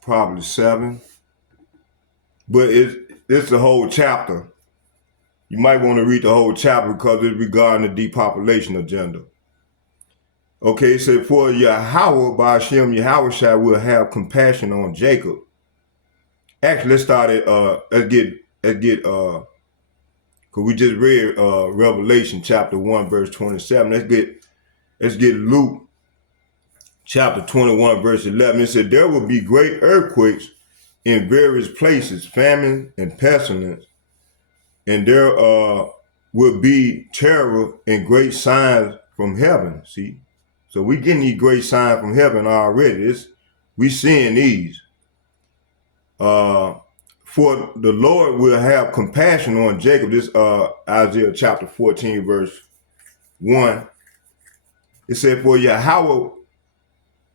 probably 7. But it's the whole chapter. You might want to read the whole chapter because it's regarding the depopulation agenda. Okay, it said, for Yahweh, by Hashem, Yahweh will have compassion on Jacob. Actually, let's start at, because we just read Revelation chapter 1, verse 27. Let's get Luke chapter 21, verse 11. It said, there will be great earthquakes in various places, famine and pestilence, and there will be terror and great signs from heaven. See? So we getting these great signs from heaven already. We seeing these. For the Lord will have compassion on Jacob. This Isaiah chapter 14, verse 1. It said, for Yahweh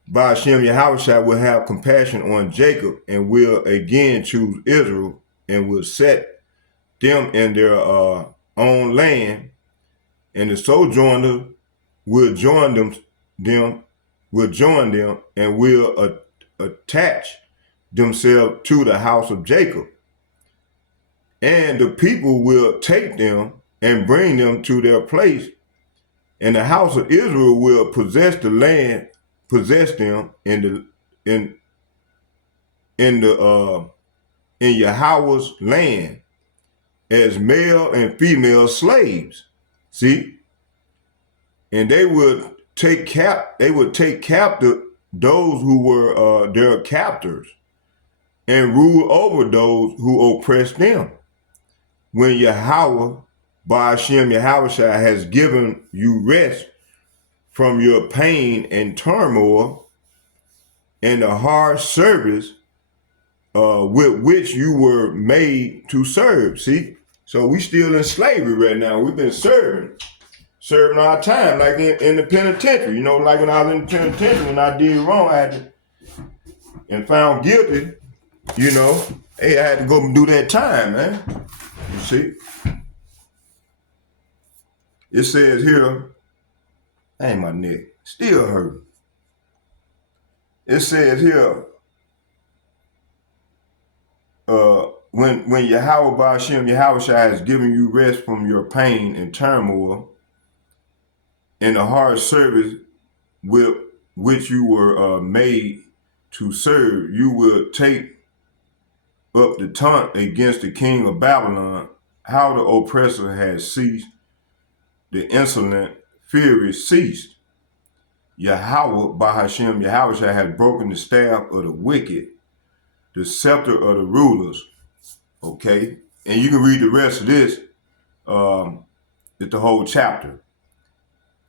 by Hashem Yahushua will have compassion on Jacob and will again choose Israel and will set them in their own land, and the sojourner will join them and will attach themselves to the house of Jacob. And the people will take them and bring them to their place, and the house of Israel will possess the land, possess them in Yahweh's land as male and female slaves. See, and they would take captive those who were their captors, and rule over those who oppress them. When Yahweh, by Hashem Yahushua, has given you rest from your pain and turmoil and the hard service with which you were made to serve. See, so we still in slavery right now. We've been serving our time, like in the penitentiary. You know, like when I was in the penitentiary, when I did wrong, and found guilty, you know, hey, I had to go and do that time, man. You see? It says here, dang, my neck still hurt. It says here, when Yahweh by Hashem Yahushua has given you rest from your pain and turmoil and the hard service with which you were made to serve, you will take up the taunt against the king of Babylon, how the oppressor has ceased, the insolent fury ceased. Yahweh by Hashem Yahushua has broken the staff of the wicked, the scepter of the rulers. Okay, and you can read the rest of this. It's the whole chapter.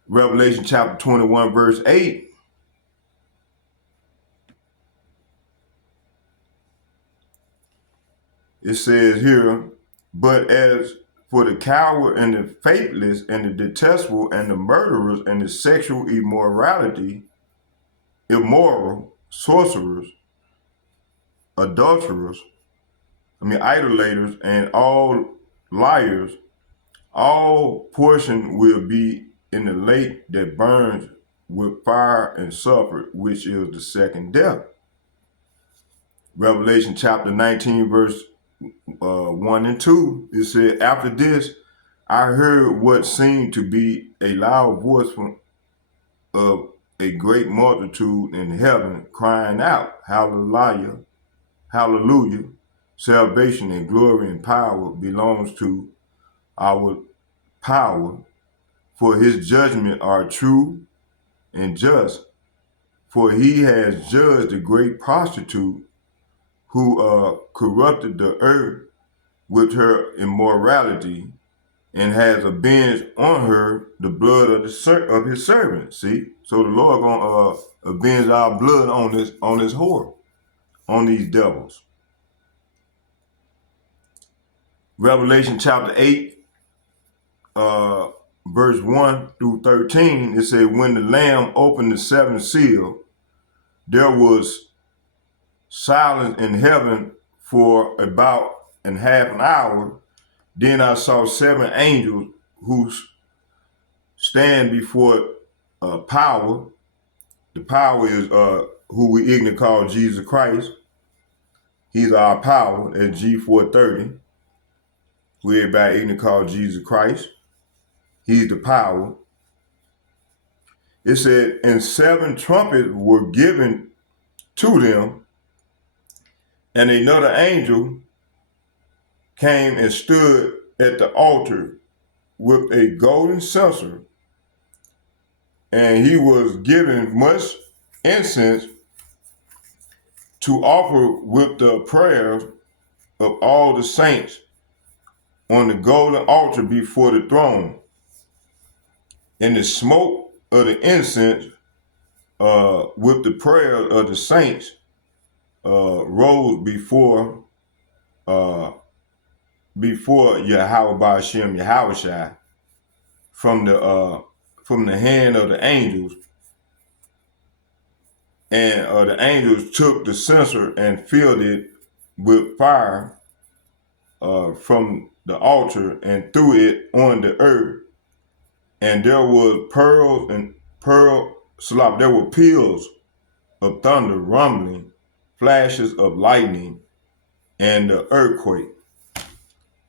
Revelation chapter 21, verse 8. It says here, but as for the coward and the faithless and the detestable and the murderers and the sexual immoral, sorcerers, idolaters, and all liars, all portion will be in the lake that burns with fire and sulfur, which is the second death. Revelation chapter 19, verse 1 and 2, it said, after this, I heard what seemed to be a loud voice of a great multitude in heaven crying out, hallelujah, hallelujah, salvation and glory and power belongs to our power, for his judgment are true and just, for he has judged the great prostitute who corrupted the earth with her immorality, and has avenged on her the blood of his servants. See, so the Lord gonna avenge our blood on this whore, on these devils. Revelation chapter 8, verse 1 through 13, it said, when the Lamb opened the seventh seal, there was silence in heaven for about half an hour. Then I saw seven angels who stand before power. The power is who we ignorantly call Jesus Christ. He's our power at G430. We everybody ignorantly call Jesus Christ. He's the power. It said, and seven trumpets were given to them, and another angel came and stood at the altar with a golden censer, and he was given much incense to offer with the prayers of all the saints on the golden altar before the throne. And the smoke of the incense with the prayers of the saints rose before Yahweh Ba'ashem Yahushai from the hand of the angels, and the angels took the censer and filled it with fire from the altar and threw it on the earth, and there was there were peals of thunder, rumbling, flashes of lightning, and the earthquake.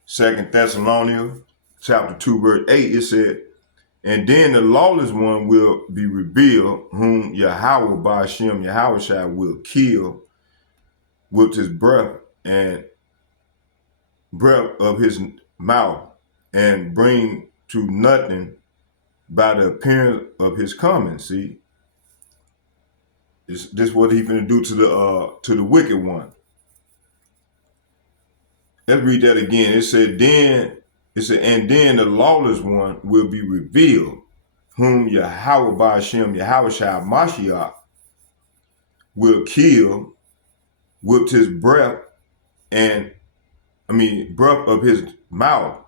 2 Thessalonians chapter 2, verse 8, it said, and then the lawless one will be revealed, whom Yahweh Ba'ashem Yahushai will kill with his breath of his mouth, and bring to nothing by the appearance of his coming. See, this what he's going to do to the wicked one. Let's read that again. It said, and then the lawless one will be revealed, whom Yahweh Ba'ashem Yahushai Mashiach will kill with his breath of his mouth,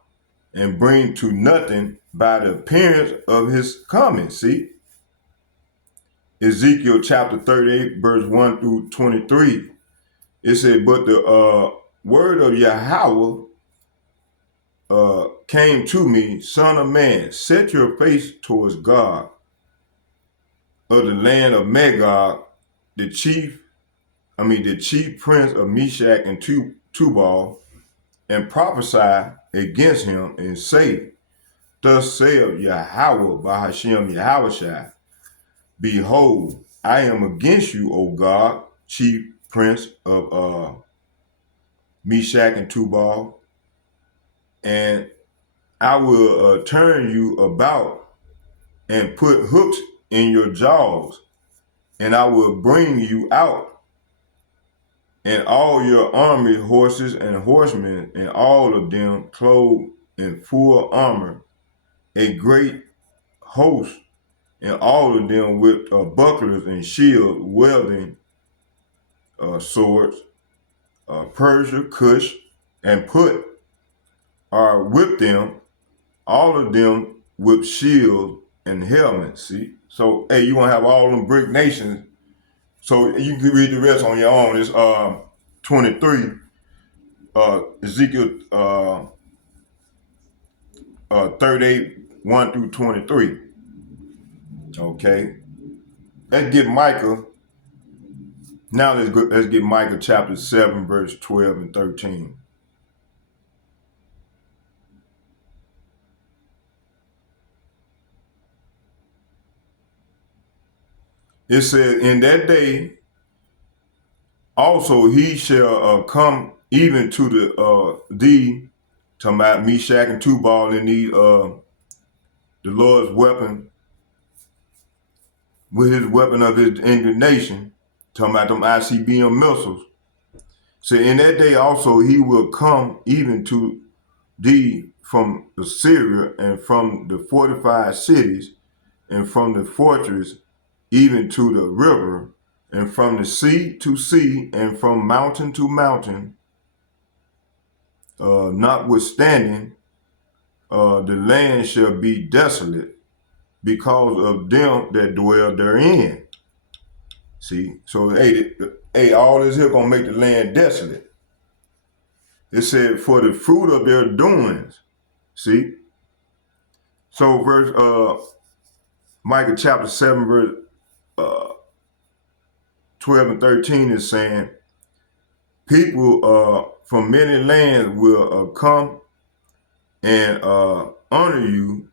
and bring to nothing by the appearance of his coming. See? Ezekiel chapter 38, verse 1 through 23. It said, but the word of Yahweh came to me, son of man, set your face towards God of the land of Magog, the chief prince of Meshach and Tubal, and prophesy against him, and say, thus saith Yahweh Ba'ashem Yahushai, behold, I am against you, O God, chief prince of Meshach and Tubal, and I will turn you about and put hooks in your jaws, and I will bring you out, and all your army, horses and horsemen, and all of them clothed in full armor, a great host, and all of them with bucklers and shields, wielding swords, Persia, Cush, and Put, are with them, all of them with shields and helmets. See, so hey, you gonna have all them brick nations. So you can read the rest on your own. It's 23, Ezekiel 38, 1 through 23. Okay, let's get Micah. Now let's get Micah chapter 7, verse 12 and 13. It said, in that day also he shall come even to thee, talking about Meshach and Tubal, and the Lord's weapon, with his weapon of his indignation, talking about them ICBM missiles. So in that day also he will come even to thee from Assyria, and from the fortified cities, and from the fortress, even to the river, and from the sea to sea, and from mountain to mountain. Notwithstanding, the land shall be desolate because of them that dwell therein. See, so hey, all this here gonna make the land desolate. It said, for the fruit of their doings. See, so Micah chapter 7, verse 12 and 13 is saying, people from many lands will come and honor you,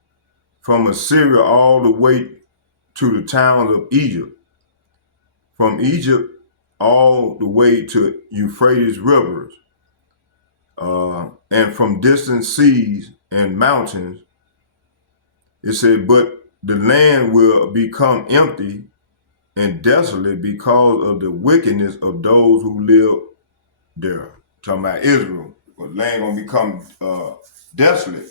from Assyria all the way to the towns of Egypt, from Egypt all the way to Euphrates rivers, and from distant seas and mountains. It said, but the land will become empty and desolate because of the wickedness of those who live there. Talking about Israel. The land gonna become desolate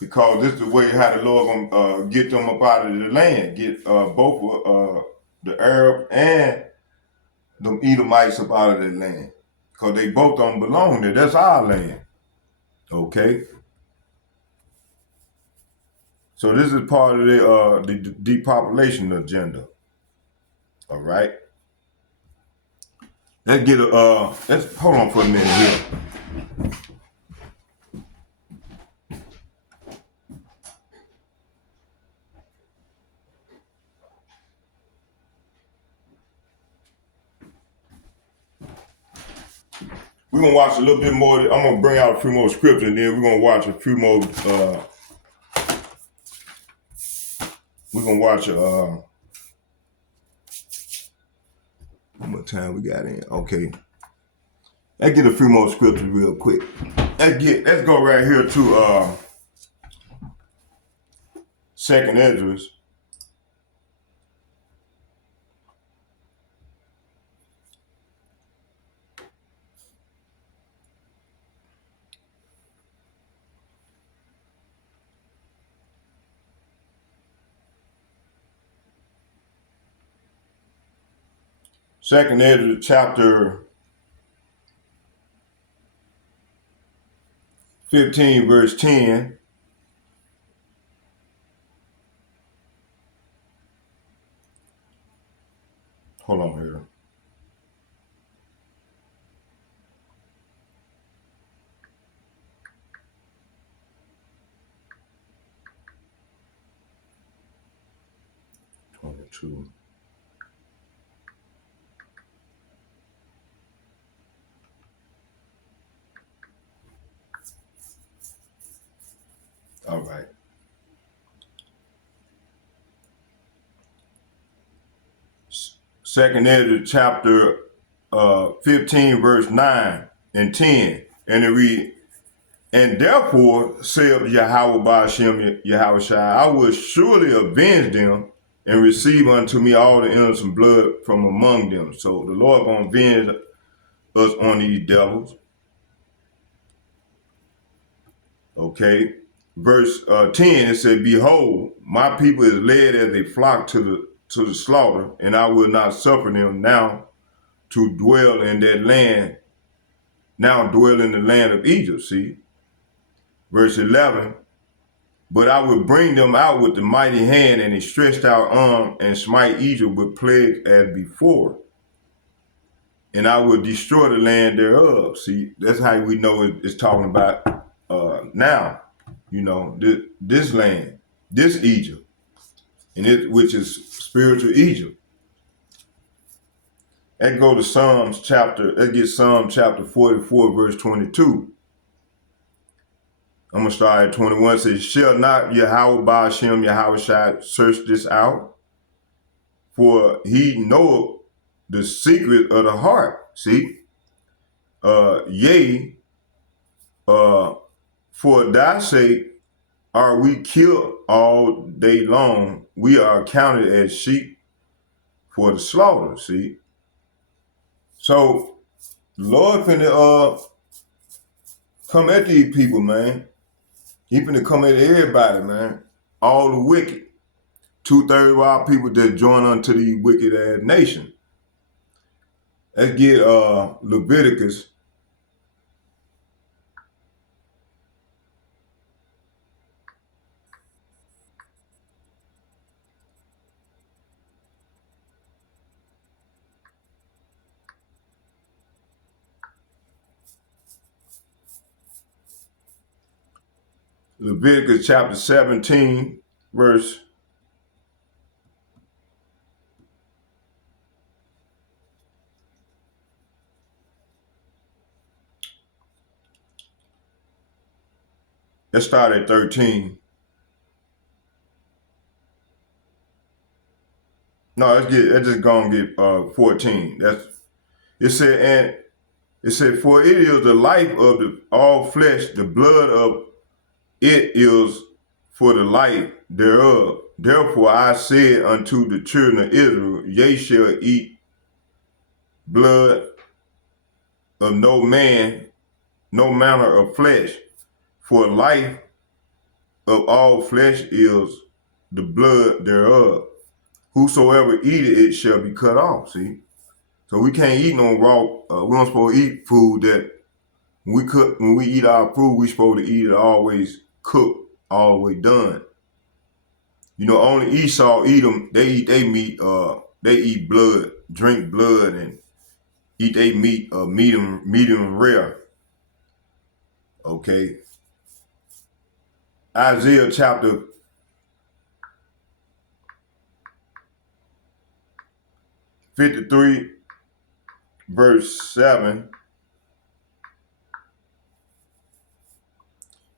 because this is the way how the Lord gonna get them up out of the land, get both the Arab and them Edomites up out of their land. Because they both don't belong there. That's our land. Okay? So this is part of the depopulation agenda. All right? Let's get let's hold on for a minute here. We're gonna watch a little bit more. I'm gonna bring out a few more scripts, and then we're gonna watch a few more. We're gonna watch how much time we got in? Okay, let's get a few more scriptures real quick. Let's go right here to Second Esdras. Second Esdras chapter 15, verse 10. Hold on here. Two. All right. Second Esdras chapter 15, verse 9 and 10. And it read, and therefore saith Yahweh Ba'ashem Yahushua, I will surely avenge them and receive unto me all the innocent blood from among them. So the Lord gonna avenge us on these devils. Okay. Verse 10, it said, behold, my people is led as a flock to the slaughter, and I will not suffer them now to dwell in that land, now dwell in the land of Egypt. See? Verse 11, but I will bring them out with the mighty hand and a stretched out arm and smite Egypt with plagues as before. And I will destroy the land thereof. See, that's how we know it's talking about now, you know, this land, this Egypt, and which is spiritual Egypt. Let's go to let's get Psalm chapter 44, verse 22. I'm going to start at 21. It says, shall not Yahweh Ba'ashem Yahushua search this out? For he knoweth the secret of the heart. See? Yea, for thy sake are we killed all day long. We are counted as sheep for the slaughter. See? So, the Lord finna come at these people, man. He finna come at everybody, man. All the wicked. 2/3 of our people that join unto the wicked ass nation. Let's get Leviticus. Leviticus chapter 17, verse 13. No, let's just go and get 14. It said, for it is the life of all flesh, the blood of it is for the life thereof. Therefore I said unto the children of Israel, ye shall eat blood of no man, no manner of flesh, for life of all flesh is the blood thereof. Whosoever eateth it shall be cut off. See? So we can't eat no raw. We don't supposed to eat food that when we eat our food, we supposed to eat it always cooked, all the way done. You know, only Esau eat them. They eat their meat. They eat blood, drink blood, and eat their meat. Medium rare. Okay. Isaiah chapter 53, verse 7.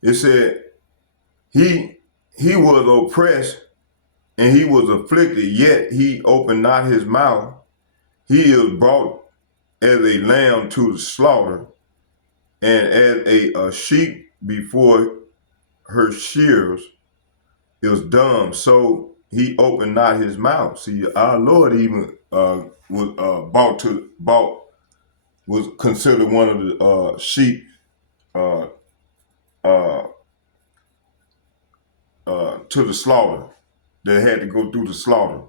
It said, He was oppressed and he was afflicted, yet he opened not his mouth. He is brought as a lamb to the slaughter, and as a sheep before her shears is dumb, so he opened not his mouth. See, our Lord even was considered one of the sheep uh, uh, to the slaughter, that had to go through the slaughter.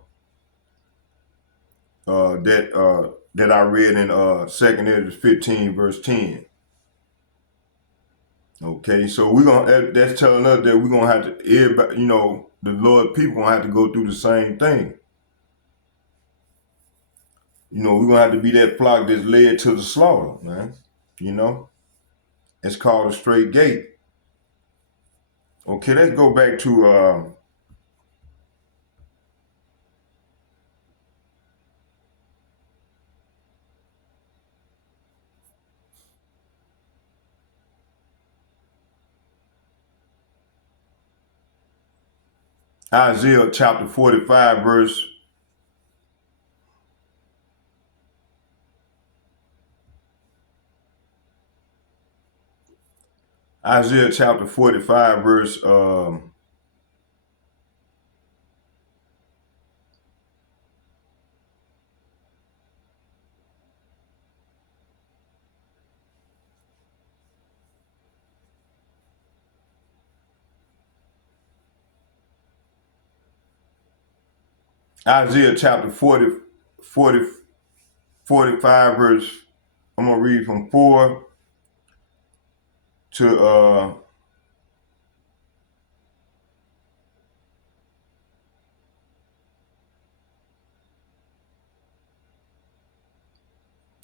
That I read in 2nd Ezra 15, verse 10. Okay, so that's telling us that we're gonna have to, everybody, the Lord people gonna have to go through the same thing. We're gonna have to be that flock that's led to the slaughter, man. It's called a straight gate. Okay, let's go back to Isaiah chapter 45, verse Isaiah chapter 45, verse Isaiah chapter 45, verse, I'm gonna read from 4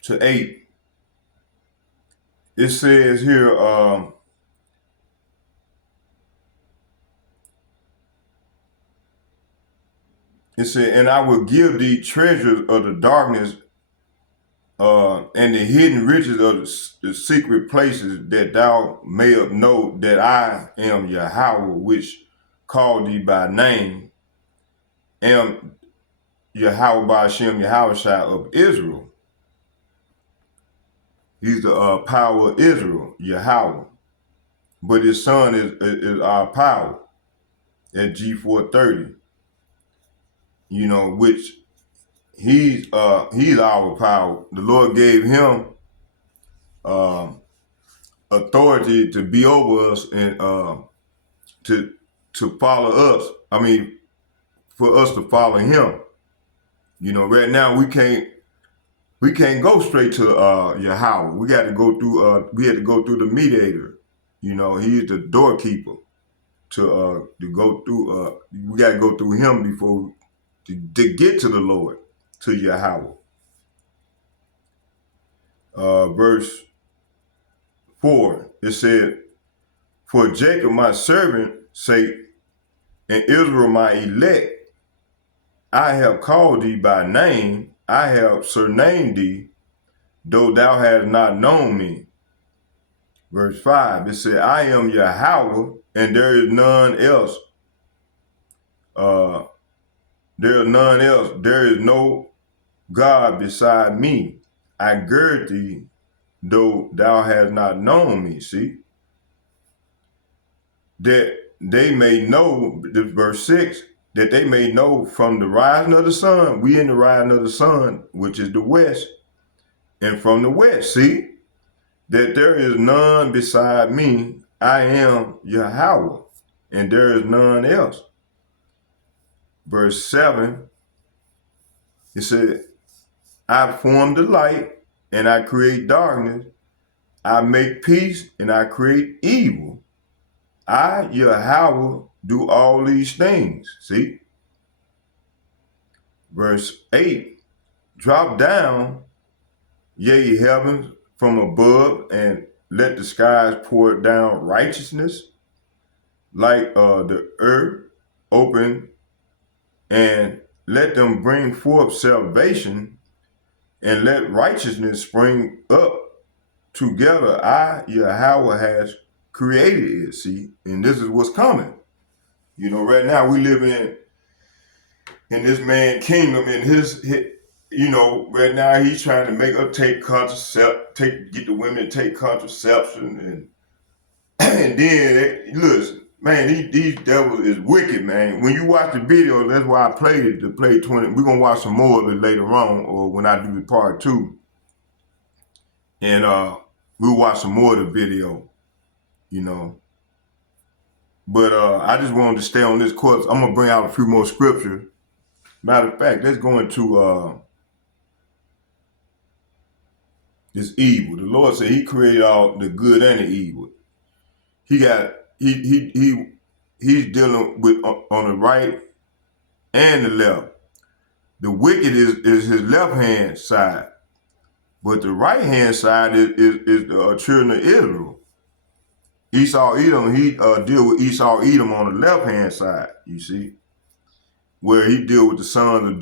to 8. It says here, it said, and I will give thee treasures of the darkness and the hidden riches of the secret places, that thou mayest know that I am Yahweh, which called thee by name, am Yahweh by Hashem Yahweh of Israel. He's the power of Israel, Yahweh. But his son is our power at G430, which he's our power. The Lord gave him authority to be over us and to follow us. I mean, for us to follow him. Right now we can't go straight to Yahweh. We got to go through. We had to go through the mediator. He's the doorkeeper. To go through, we got to go through him before to get to the Lord, to Yahweh. Verse 4, it said, for Jacob my servant sake, and Israel my elect, I have called thee by name, I have surnamed thee, though thou hast not known me. Verse 5, it said, I am Yahweh, and there is none else. There is none else. There is no God beside me. I gird thee, though thou hast not known me. See? That they may know, verse 6, that they may know from the rising of the sun, we in the rising of the sun, which is the west, and from the west, see, that there is none beside me. I am Yahweh, and there is none else. Verse 7, it said, I form the light and I create darkness. I make peace and I create evil. I, Yahweh, do all these things. See? Verse 8, drop down, yea, heavens from above, and let the skies pour down righteousness, like the earth open, and let them bring forth salvation, and let righteousness spring up together. I, Yahweh, has created it. See? And this is what's coming. You know, right now we live in this man kingdom, in his you know, right now he's trying to make us get the women to take contraception, and and then listen, man, these devils is wicked, man. When you watch the video, that's why I played it to play 20. We're gonna watch some more of it later on, or when I do the part 2, and we'll watch some more of the video, you know. But I just wanted to stay on this course. I'm gonna bring out a few more scriptures. Matter of fact, let's go into this evil. The Lord said He created all the good and the evil. He's dealing with on the right and the left. The wicked is His left hand side, but the right hand side is the children of Israel. Esau Edom, he deal with Esau Edom on the left hand side. You see, where he deal with the sons of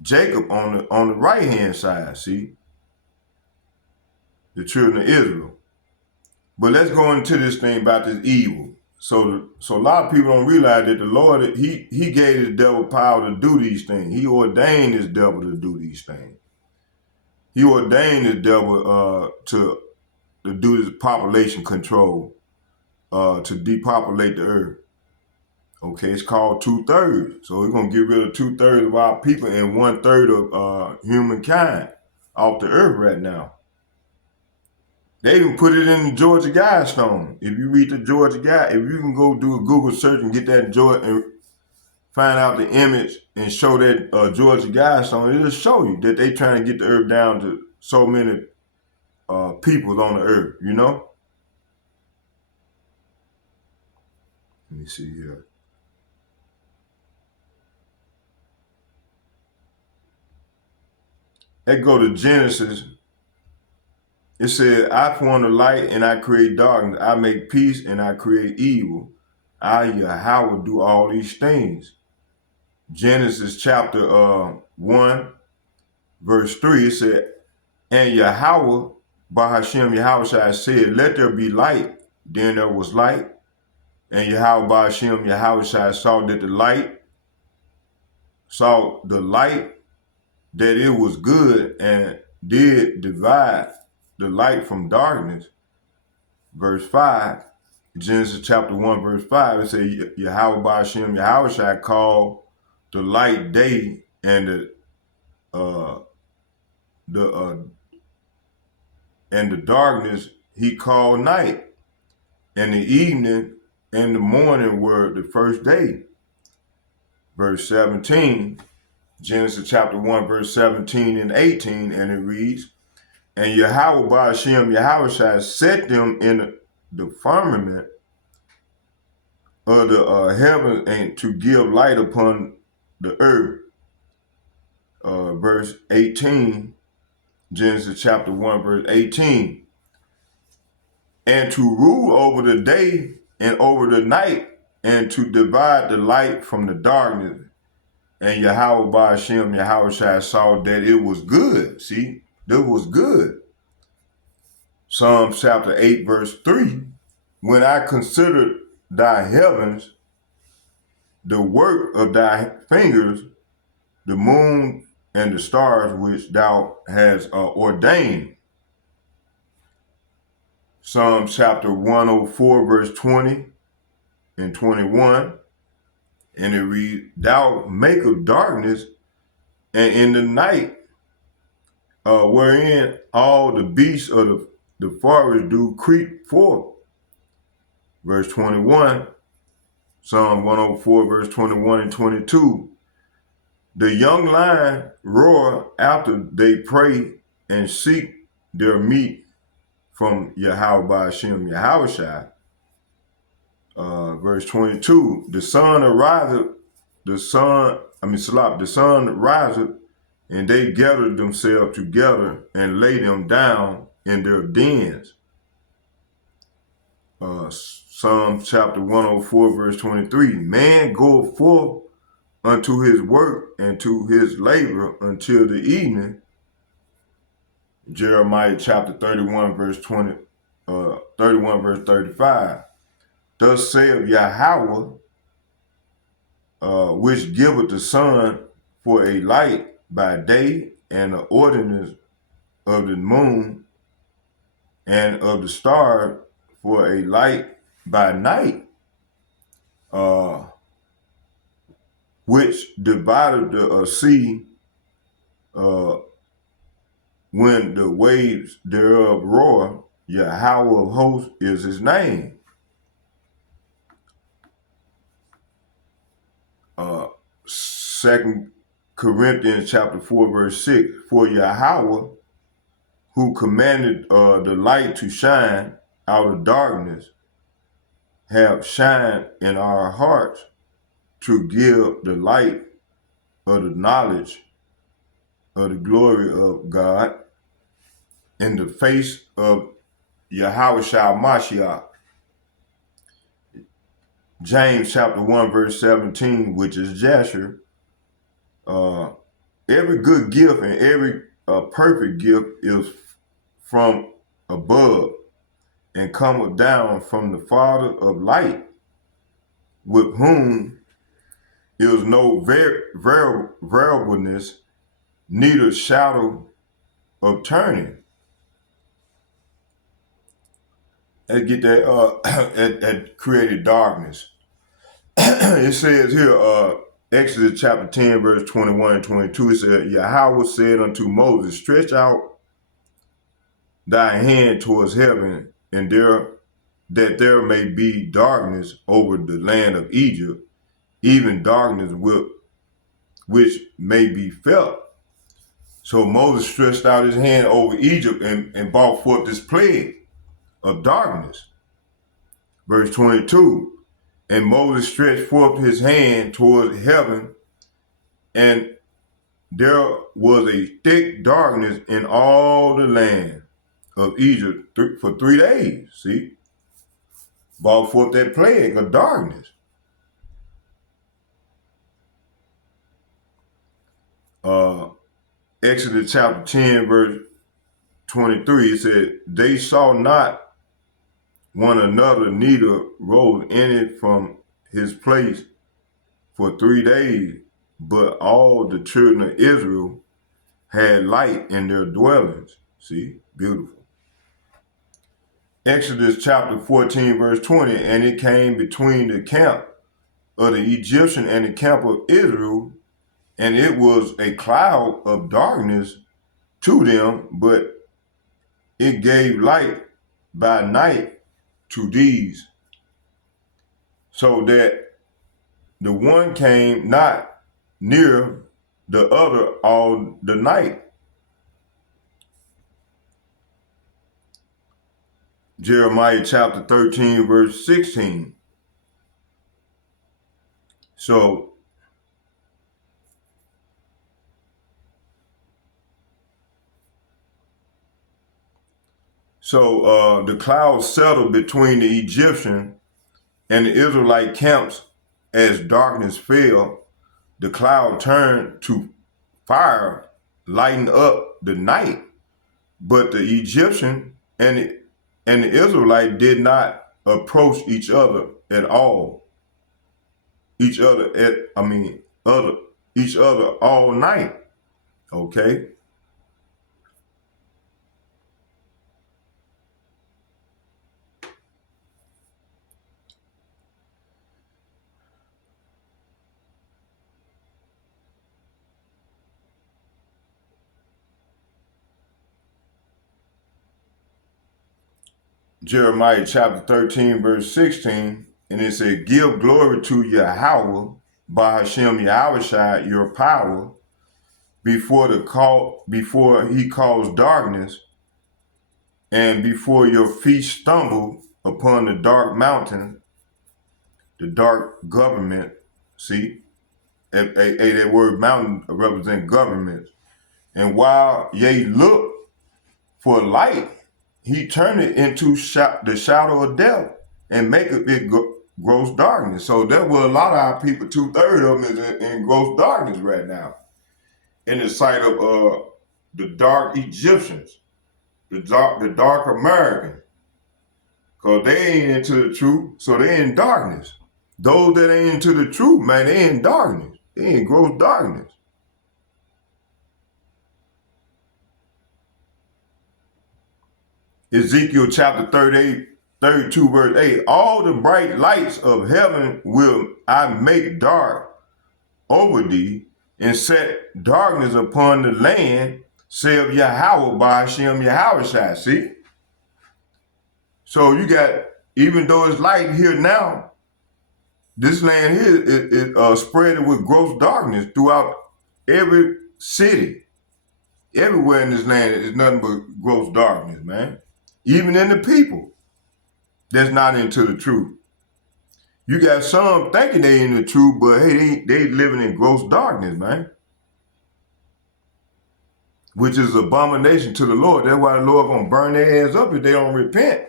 Jacob on the right hand side. See, the children of Israel. But let's go into this thing about this evil. So a lot of people don't realize that the Lord, he gave the devil power to do these things. He ordained this devil to do these things. He ordained the devil to do this population control, to depopulate the earth. Okay, it's called 2/3. So we're gonna get rid of 2/3 of our people and 1/3 of humankind off the earth right now. They even put it in the Georgia Guidestone. If you read the Georgia Guide, if you can go do a Google search and get that Georgia and find out the image and show that Georgia Guidestone, it'll show you that they trying to get the earth down to so many people on the earth, you know? Let me see here. Let's go to Genesis. It said, I form the light and I create darkness. I make peace and I create evil. I, Yahweh, do all these things. Genesis chapter 1, verse 3, it said, and Yahweh, Bahashem Yahweh said, let there be light. Then there was light. And Yahweh Bahashem Yahweh saw the light that it was good, and did divide the light from darkness. Verse 5, Genesis chapter 1, verse 5, it says, Yahweh Bahashem Yahweh called the light day, and the darkness he called night, and the evening and the morning were the first day. Verse 17, Genesis chapter 1, verse 17 and 18, and it reads, and Yahweh Bahashem Yahweh set them in the firmament of the heaven, and to give light upon the earth. Verse 18, Genesis chapter 1, verse 18. And to rule over the day and over the night, and to divide the light from the darkness. And Yahweh Bahashem Yahweh saw that it was good. See, that was good. Psalms chapter 8, verse 3. When I considered thy heavens, the work of thy fingers, the moon and the stars which thou hast ordained. Psalm chapter 104, verse 20 and 21. And it reads, thou makest darkness, and in the night, wherein all the beasts of the forest do creep forth. Verse 21, Psalm 104, verse 21 and 22. The young lion roar after they prey and seek their meat from Yahweh Ba'ashem Yahushai. Verse 22, the sun ariseth, the sun riseth, and they gathered themselves together and lay them down in their dens. Psalm chapter 104, verse 23, man goeth forth unto his work and to his labor until the evening. Jeremiah chapter 31, verse 35. Thus saith Yahweh, which giveth the sun for a light by day, and the ordinance of the moon and of the stars for a light by night, which divided the sea when the waves thereof roar. Yahweh of hosts is his name. Second Corinthians chapter 4, verse 6. For Yahweh, who commanded the light to shine out of darkness, have shined in our hearts to give the light of the knowledge of the glory of God in the face of Yahweh Mashiach. James chapter 1, verse 17, which is Jasher. Every good gift and every perfect gift is from above and cometh down from the Father of light, with whom is no variableness, neither shadow of turning. And get that that created darkness. It says here, Exodus chapter 10, verse 21 and 22, it said, Yahweh said unto Moses, stretch out thy hand towards heaven, and that there may be darkness over the land of Egypt, even darkness which may be felt. So Moses stretched out his hand over Egypt and brought forth this plague of darkness. Verse 22, and Moses stretched forth his hand towards heaven, and there was a thick darkness in all the land of Egypt for 3 days. See? Brought forth that plague of darkness. Exodus chapter 10, verse 23, it said, they saw not one another, neither rose any from his place for 3 days, but all the children of Israel had light in their dwellings. See, beautiful. Exodus chapter 14, verse 20, and it came between the camp of the Egyptian and the camp of Israel, and it was a cloud of darkness to them, but it gave light by night to these, so that the one came not near the other all the night. Jeremiah chapter 13, verse 16. So the clouds settled between the Egyptian and the Israelite camps. As darkness fell, the cloud turned to fire, lighting up the night. But the Egyptian and the Israelite did not approach each other at all. Each other all night. Okay. Jeremiah chapter 13, verse 16, and it said, give glory to Yahweh, by Hashem Yahushua your power before he caused darkness, and before your feet stumble upon the dark mountain, the dark government. See, that word mountain represents governments. And while ye look for light, he turned it into the shadow of death and make it gross darkness. So that was a lot of our people, 2/3 of them is in gross darkness right now. In the sight of the dark Egyptians, the dark American, because they ain't into the truth, so they in darkness. Those that ain't into the truth, man, they in darkness. They in gross darkness. Ezekiel chapter 38, 32, verse 8, all the bright lights of heaven will I make dark over thee, and set darkness upon the land, saith Yahweh by Hashem Yahushua. See? So you got, even though it's light here now, this land here is spreading with gross darkness throughout every city. Everywhere in this land is nothing but gross darkness, man. Even in the people that's not into the truth. You got some thinking they in the truth, but hey, they living in gross darkness, man. Which is abomination to the Lord. That's why the Lord gonna burn their ass up if they don't repent.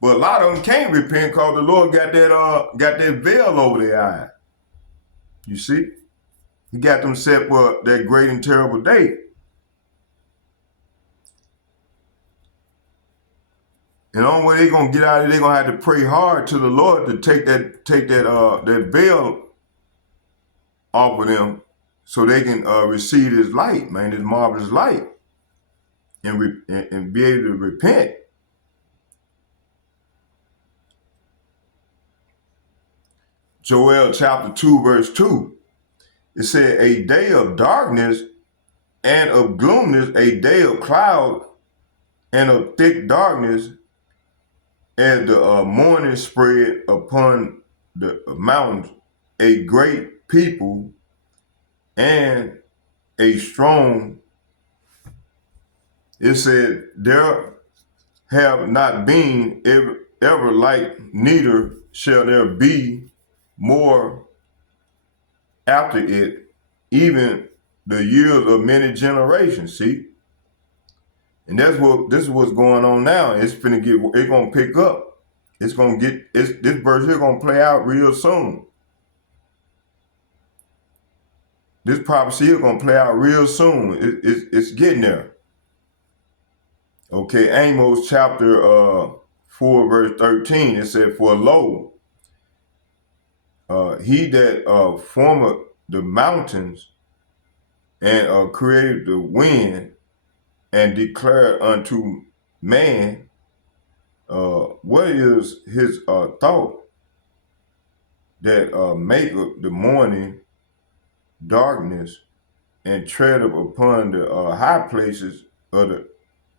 But a lot of them can't repent because the Lord got that veil over their eyes. You see? He got them set for that great and terrible day. And the only way they're gonna get out of it, they're gonna have to pray hard to the Lord to take that veil off of them, so they can receive this light, man, this marvelous light, and be able to repent. Joel chapter 2, verse 2. It said, a day of darkness and of gloomness, a day of cloud and of thick darkness, as the morning spread upon the mountains, a great people and a strong. It said, there have not been ever like, neither shall there be more after it, even the years of many generations. See? And this is what's going on now. It's gonna pick up. This verse here gonna play out real soon. This prophecy here gonna play out real soon. It's getting there. Okay, Amos chapter 4, verse 13, it said, for lo, he that formed the mountains and created the wind and declared unto man what is his thought, that maketh the morning darkness and treadeth upon the high places of the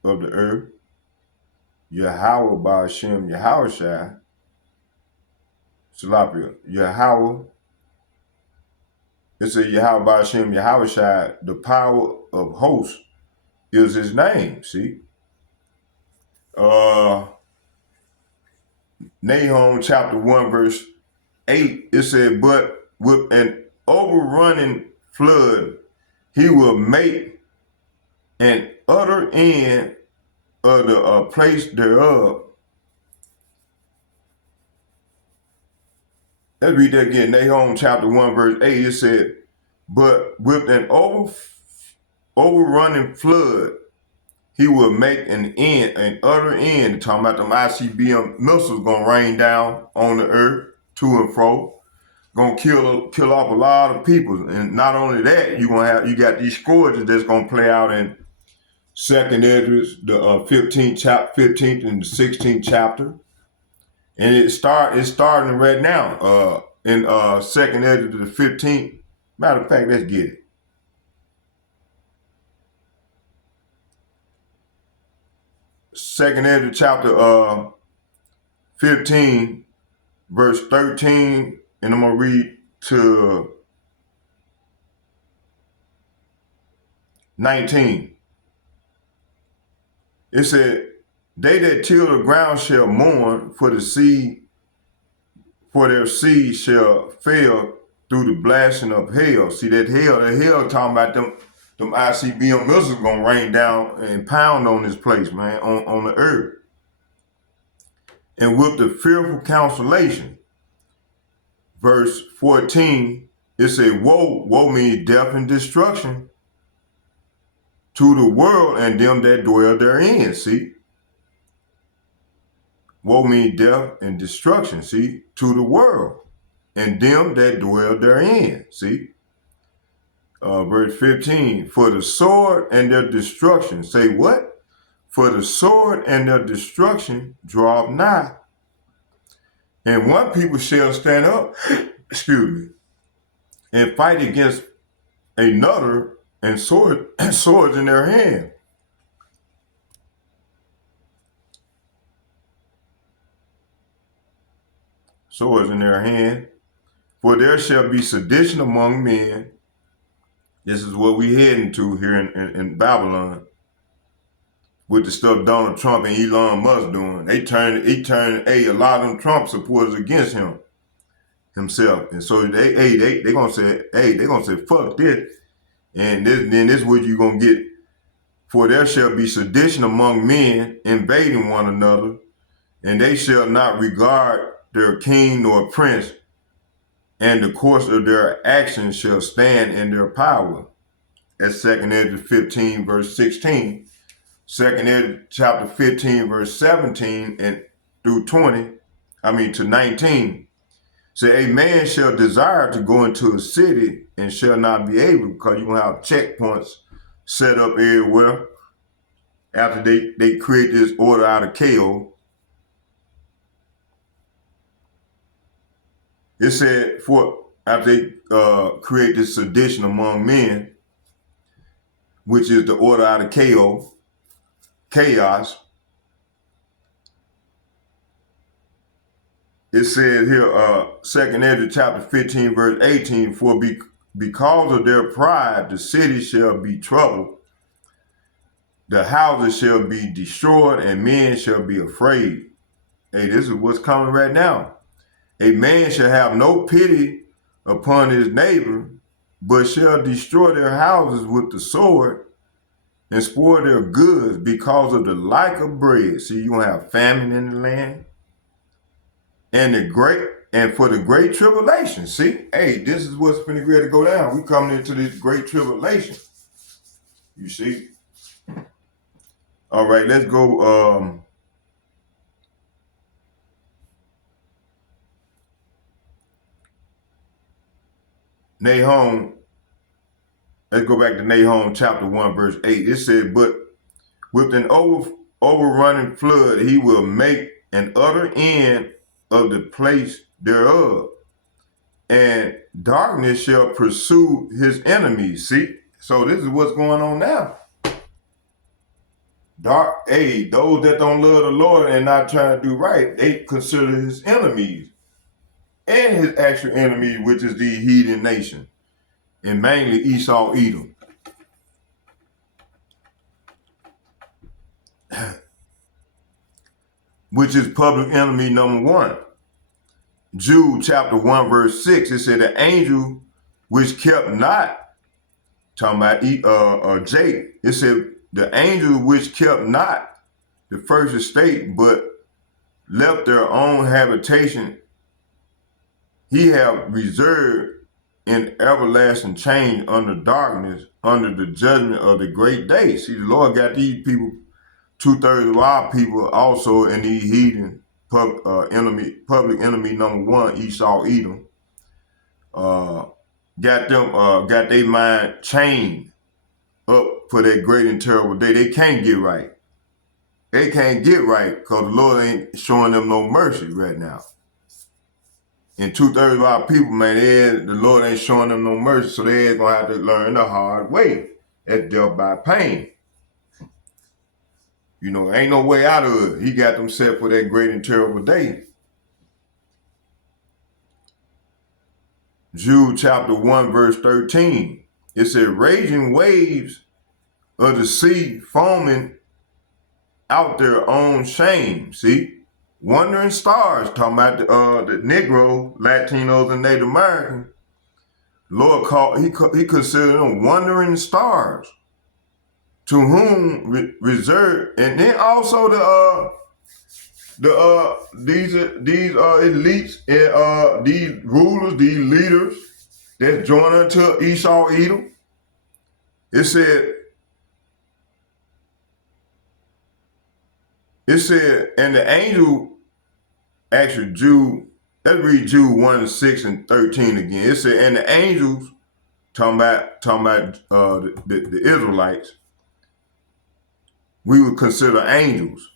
earth, Yahweh by Hashem Yahushua, Salapia, Yahweh. It says Yahweh by Hashem Yahushua, the power of hosts is his name. See? Nahum chapter 1, verse 8, it said, but with an overrunning flood, he will make an utter end of the place thereof. Let's read that again. Nahum chapter 1, verse 8, it said, but with an overrunning flood, he will make an utter end. Talking about them ICBM missiles gonna rain down on the earth to and fro, gonna kill off a lot of people. And not only that, you got these scourges that's gonna play out in Second Esdras, the 15th and the 16th chapter, and it's starting right now in Second Esdras, the 15th. Matter of fact, let's get it. Second Esdras chapter 15, verse 13, and I'm gonna read to 19. It said, they that till the ground shall mourn, for their seed shall fail through the blasting of hell. See that hell talking about them ICBM missiles gonna rain down and pound on this place, man, on the earth. And with the fearful consolation, verse 14, it said, woe means death and destruction to the world and them that dwell therein. See? Woe means death and destruction, see, to the world and them that dwell therein. See? Verse 15, for the sword and their destruction. Say what? For the sword and their destruction draw nigh. And one people shall stand up, excuse me, and fight against another, and swords in their hand. Swords in their hand. For there shall be sedition among men. This is what we heading to here in Babylon. With the stuff Donald Trump and Elon Musk doing. He turned a lot of them Trump supporters against himself. And so they gonna say, fuck this. And then this is what you gonna get. For there shall be sedition among men, invading one another, and they shall not regard their king nor prince, and the course of their actions shall stand in their power. That's 2 Ezra 15, verse 16. 2 Ezra chapter 15, verse 17 and through to 19. Say, a man shall desire to go into a city and shall not be able, because you're going to have checkpoints set up everywhere after they create this order out of chaos. It said, after they create this sedition among men, which is the order out of chaos. It said here, 2 Ezra chapter 15, verse 18, for because of their pride, the city shall be troubled, the houses shall be destroyed, and men shall be afraid. Hey, this is what's coming right now. A man shall have no pity upon his neighbor, but shall destroy their houses with the sword and spoil their goods because of the lack of bread. See, you gonna have famine in the land. And for the great tribulation. See, hey, this is what's finna ready to go down. We coming into this great tribulation. You see? All right, let's go. Nahum. Let's go back to Nahum chapter 1, verse 8. It said, but with an overrunning flood, he will make an utter end of the place thereof, and darkness shall pursue his enemies. See, so this is what's going on now. Those that don't love the Lord and not trying to do right, they consider his enemies, and his actual enemy, which is the heathen nation, and mainly Esau, Edom. Which is public enemy number one. Jude chapter 1, verse 6, it said, the angel which kept not, talking about Jake, it said, the angel which kept not the first estate, but left their own habitation, he have reserved in everlasting change under darkness, under the judgment of the great day. See, the Lord got these people, 2/3 of our people also in these heathen public enemy number one, Esau, Edom, got their mind chained up for that great and terrible day. They can't get right. They can't get right because the Lord ain't showing them no mercy right now. And 2/3 of our people, man, the Lord ain't showing them no mercy, so they're gonna have to learn the hard way. That's death by pain. You know, ain't no way out of it. He got them set for that great and terrible day. Jude chapter 1, verse 13. It said, raging waves of the sea foaming out their own shame. See? Wandering stars, talking about the Negro, Latinos, and Native Americans. Lord he considered them wandering stars, to whom reserved, and then also these elites and these rulers, these leaders that join unto Esau, Edom. It said, and the angel, actually Jude, let's read Jude 1:6 and 13 again. It said, and the angels, talking about the Israelites, we would consider angels.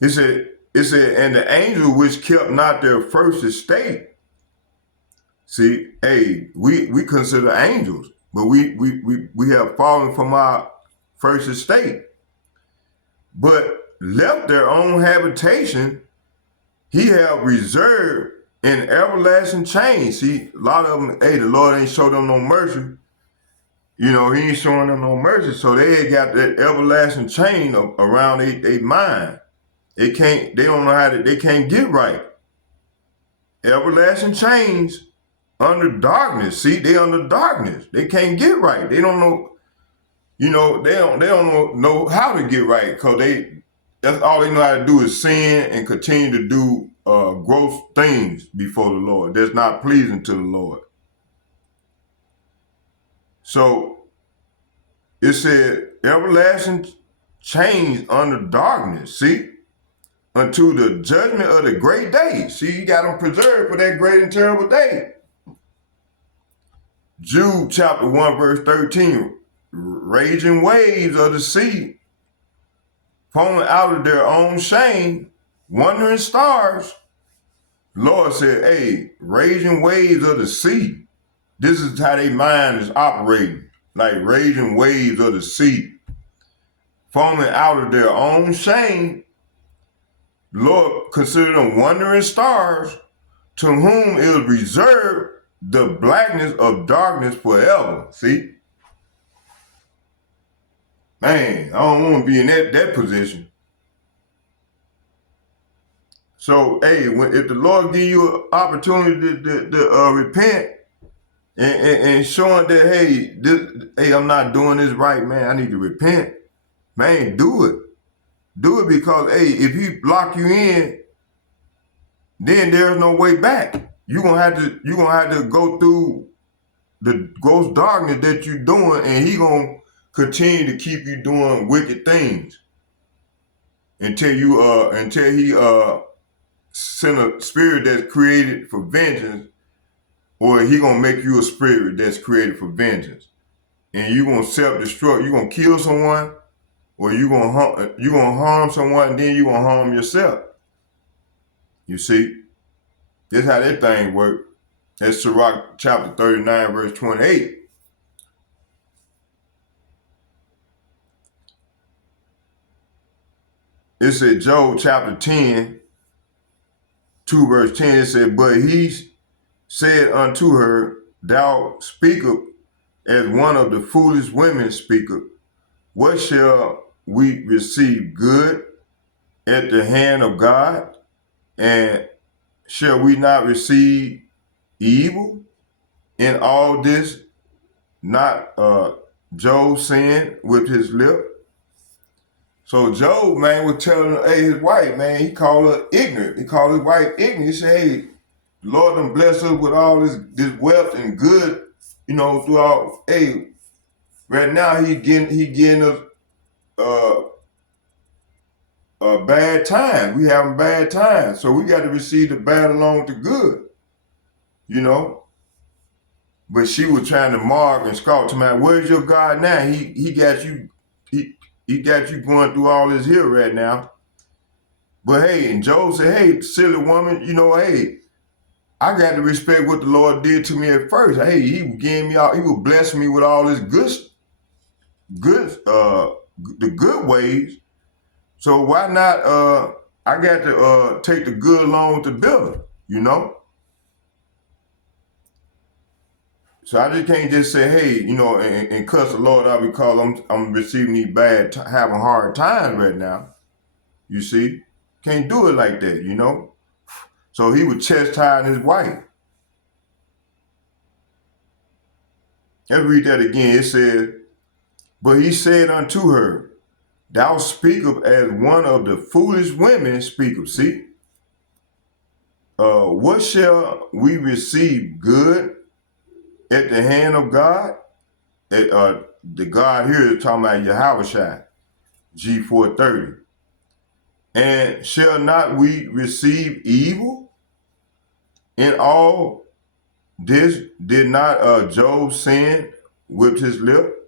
It said, and the angels which kept not their first estate. See, hey, we consider angels, but we have fallen from our first estate, but left their own habitation, he have reserved in everlasting chains. See, a lot of them, hey, the Lord ain't show them no mercy. He ain't showing them no mercy. So they ain't got that everlasting chain around their mind. They don't know they can't get right. Everlasting chains under darkness. See, they under darkness. They can't get right. They don't know, they don't know how to get right, because that's all they know how to do is sin and continue to do gross things before the Lord that's not pleasing to the Lord. So it said everlasting chains under darkness, see, unto the judgment of the great day. See, you got them preserved for that great and terrible day. Jude chapter 1 verse 13, raging waves of the sea, foaming out of their own shame, wandering stars. Lord said, hey, raging waves of the sea. This is how their mind is operating, like raging waves of the sea, foaming out of their own shame. Lord consider them wandering stars, to whom is reserved the blackness of darkness forever. See? Man, I don't want to be in that position. So, hey, if the Lord give you an opportunity to repent and showing that, hey, I'm not doing this right, man, I need to repent, man, do it. Do it, because, hey, if he lock you in, then there's no way back. You're gonna have to go through the gross darkness that you're doing, and he gonna continue to keep you doing wicked things until he send a spirit that's created for vengeance, or he gonna make you a spirit that's created for vengeance, and you gonna self-destruct. You gonna kill someone, or you gonna harm someone, and then you gonna harm yourself. You see, this how that thing work. That's Sirach chapter 39 verse 28. It said Job chapter 10, 2 verse 10, it said, but he said unto her, thou speakest as one of the foolish women speaketh. What shall we receive good at the hand of God? And shall we not receive evil? In all this, not Job sinned with his lip. So Job, man, was telling his wife, man, he called her ignorant. He called his wife ignorant. He said, hey, the Lord done bless us with all this wealth and good, throughout. Hey, right now he getting us a bad time. We having bad times. So we got to receive the bad along with the good, But she was trying to mark and scout to man, where's your God now? He got you, he got you going through all this here right now. But hey, and Job said, hey, silly woman, hey, I got to respect what the Lord did to me at first. Hey, he gave me all, he was blessing me with all this the good ways. So why not, I got to take the good along with the bitter, So I just can't just say, hey, and cuss the Lord out because I'm receiving these having hard times right now. You see, can't do it like that. So he was chastising his wife. Let's read that again. It says, but he said unto her, thou speakest as one of the foolish women speaketh. See, what shall we receive good at the hand of God? The God here is talking about Yahweh G430. And shall not we receive evil in all this? Did not Job sin with his lip?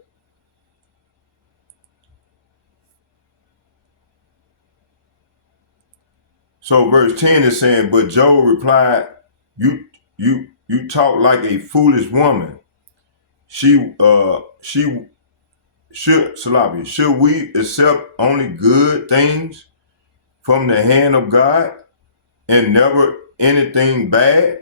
So verse 10 is saying, but Job replied, you talk like a foolish woman. She should we accept only good things from the hand of God and never anything bad?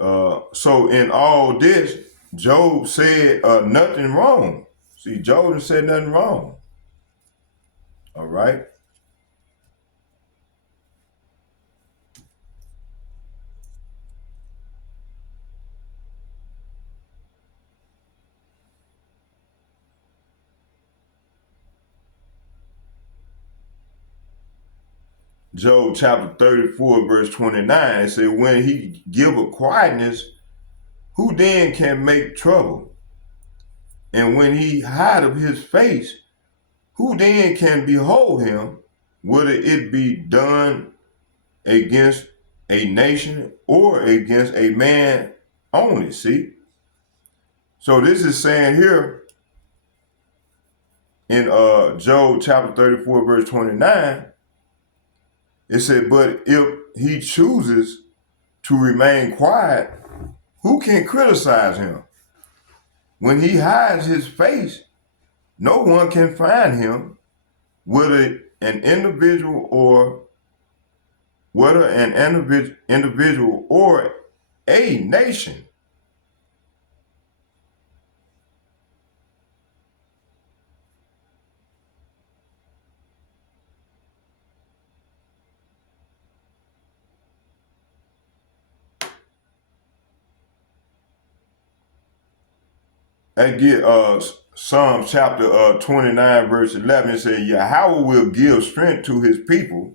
So in all this, Job said nothing wrong. See, Job said nothing wrong. All right. Job chapter 34, verse 29, it said, when he give a quietness, who then can make trouble? And when he hide of his face, who then can behold him? Whether it be done against a nation or against a man only. See? So this is saying here in Job chapter 34, verse 29, it said, but if he chooses to remain quiet, who can criticize him? When he hides his face, no one can find him, whether an individual or a nation. I get Psalm chapter 29, verse 11. It says, Yahweh will give strength to his people.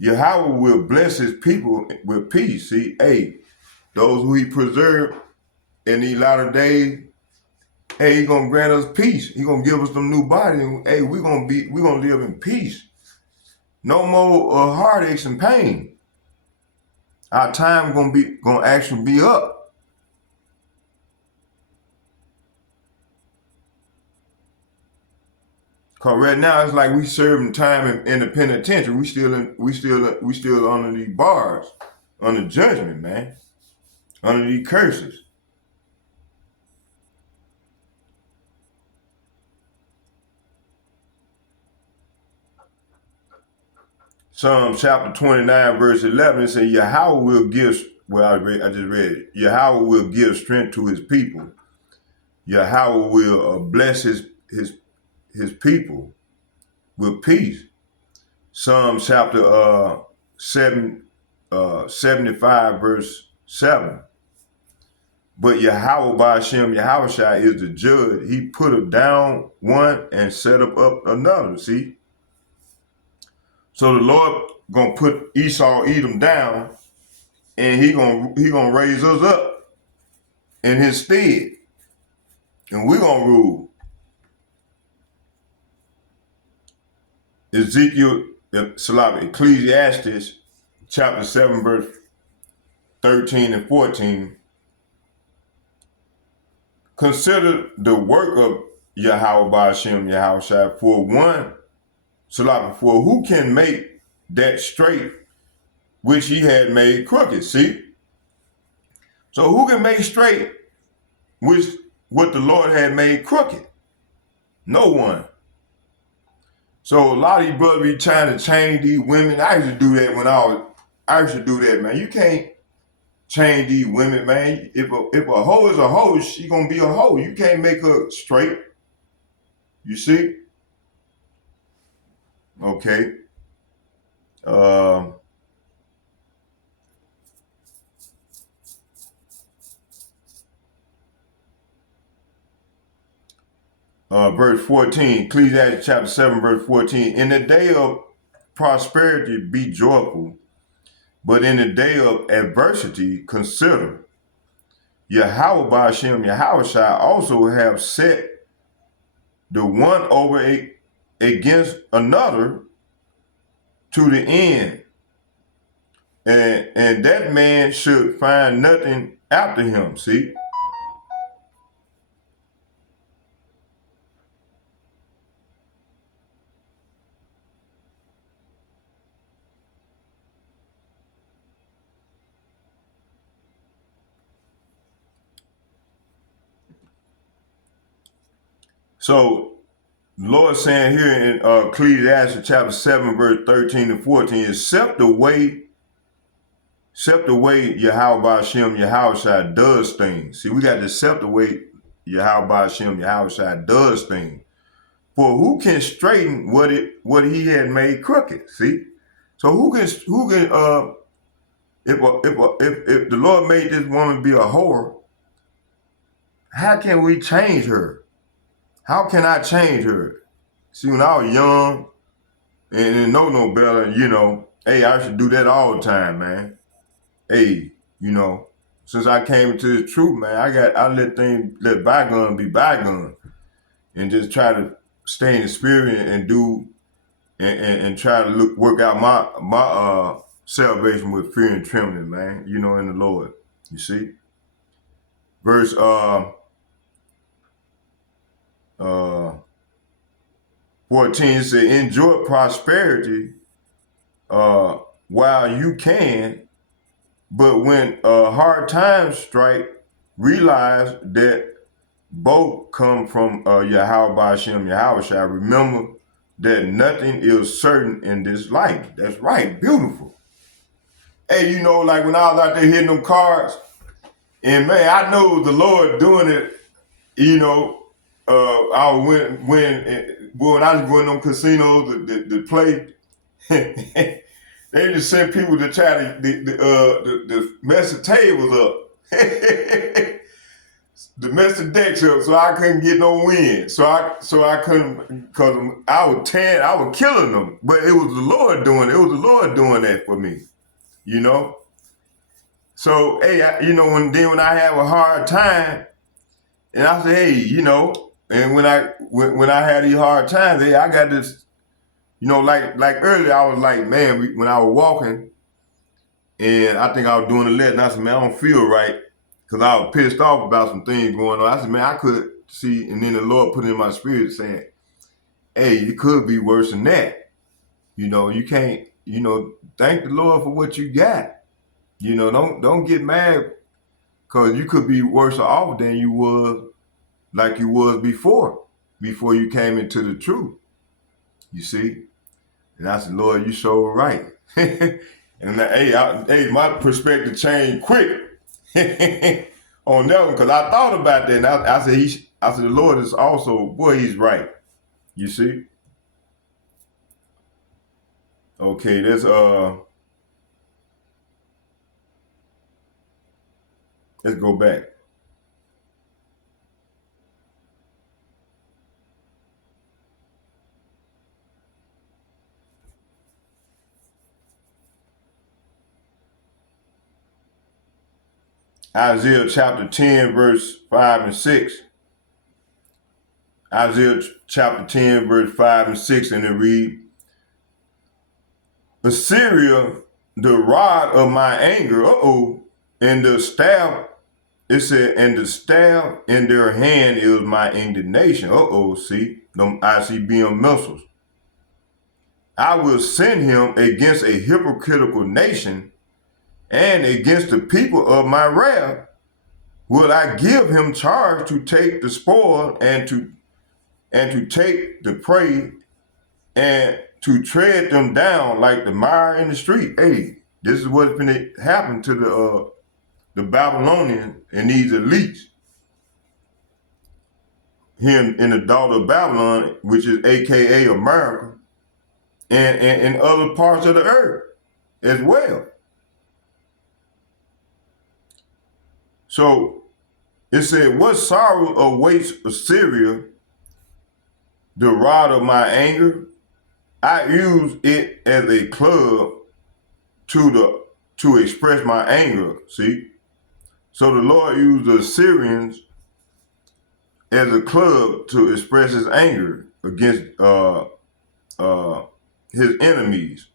Yahweh will bless his people with peace. See, those who he preserved in these latter days, he gonna grant us peace. He gonna give us some new body. And, we gonna live in peace. No more heartaches and pain. Our time gonna actually be up. Cause right now it's like we serving time in the penitentiary. We still under these bars, under judgment, man, under these curses. Psalm chapter 29, verse 11, it says, Yahweh will give, I just read it. Yahweh will give strength to his people. Yahweh will bless his people with peace. Psalm chapter 75, verse 7. But Yahweh by Hashem, Yahweh is the judge. He put up down one and set up another. See? So the Lord gonna put Esau, Edom down, and he gonna raise us up in his stead. And we're gonna rule. Ecclesiastes chapter 7, verse 13 and 14. Consider the work of Yahweh by Hashem, Yahweh Shai, for who can make that straight which he had made crooked? See? So who can make straight what the Lord had made crooked? No one. So a lot of these brothers be trying to change these women. I used to do that, man. You can't change these women, man. If a hoe is a hoe, she gonna be a hoe. You can't make her straight. You see? Okay. Verse 14, Ecclesiastes chapter 7, verse 14. In the day of prosperity, be joyful, but in the day of adversity, consider. Yahweh Ba'ashem, Yahweh Shai also have set the one over against another to the end. And that man should find nothing after him, see? So the Lord saying here in Ecclesiastes chapter 7, verse 13 and 14, except the way Yahweh Ba'ashem, Yahweh Shai does things. See, we got to accept the way Yahweh Ba'ashem, Yahweh Shai does things. For who can straighten what he had made crooked? See? So who can if the Lord made this woman be a whore, how can we change her? How can I change her? See, when I was young and didn't know no better, hey, I should do that all the time, man. Hey, since I came into the truth, man, I let bygone be bygone, and just try to stay in the spirit and do and try to work out my salvation with fear and trembling, man. In the Lord. You see, verse 14 says, enjoy prosperity while you can, but when hard times strike, realize that both come from Yahweh Ba'ashem, Yahweh Shai. Remember that nothing is certain in this life. That's right. Beautiful. Hey, like when I was out there hitting them cards, and man, I know the Lord doing it, I when I was going to them casinos to play, they just sent people to try to mess the tables up. The mess the decks up, so I couldn't get no win. So I couldn't, because I was killing them. But it was the Lord doing it. It was the Lord doing that for me, So hey, when I have a hard time, and I say, hey, and when I had these hard times, hey, I got this, like earlier, I was like, man, when I was walking, and I think I was doing the lesson, I said, man, I don't feel right. Because I was pissed off about some things going on. I said, man, I could see, and then the Lord put in my spirit saying, hey, it could be worse than that. You can't, thank the Lord for what you got. Don't get mad, because you could be worse off than you was, like you was before you came into the truth. You see? And I said, Lord, you so right. And hey, my perspective changed quick. On that one, because I thought about that, and I said the Lord is also, boy, he's right. You see? Okay, let's go back. Isaiah chapter 10, verse 5 and 6. Isaiah chapter 10, verse 5 and 6, and it reads, Assyria, the rod of my anger, and the staff, it said, and the staff in their hand is my indignation. See, them ICBM missiles. I will send him against a hypocritical nation, and against the people of my wrath will I give him charge to take the spoil and to take the prey and to tread them down like the mire in the street. Hey, this is what's going to happen to the Babylonians and these elites here in the daughter of Babylon, which is AKA America, and other parts of the earth as well. So it said, what sorrow awaits Assyria, the rod of my anger? I use it as a club to express my anger. See? So the Lord used the Assyrians as a club to express his anger against his enemies.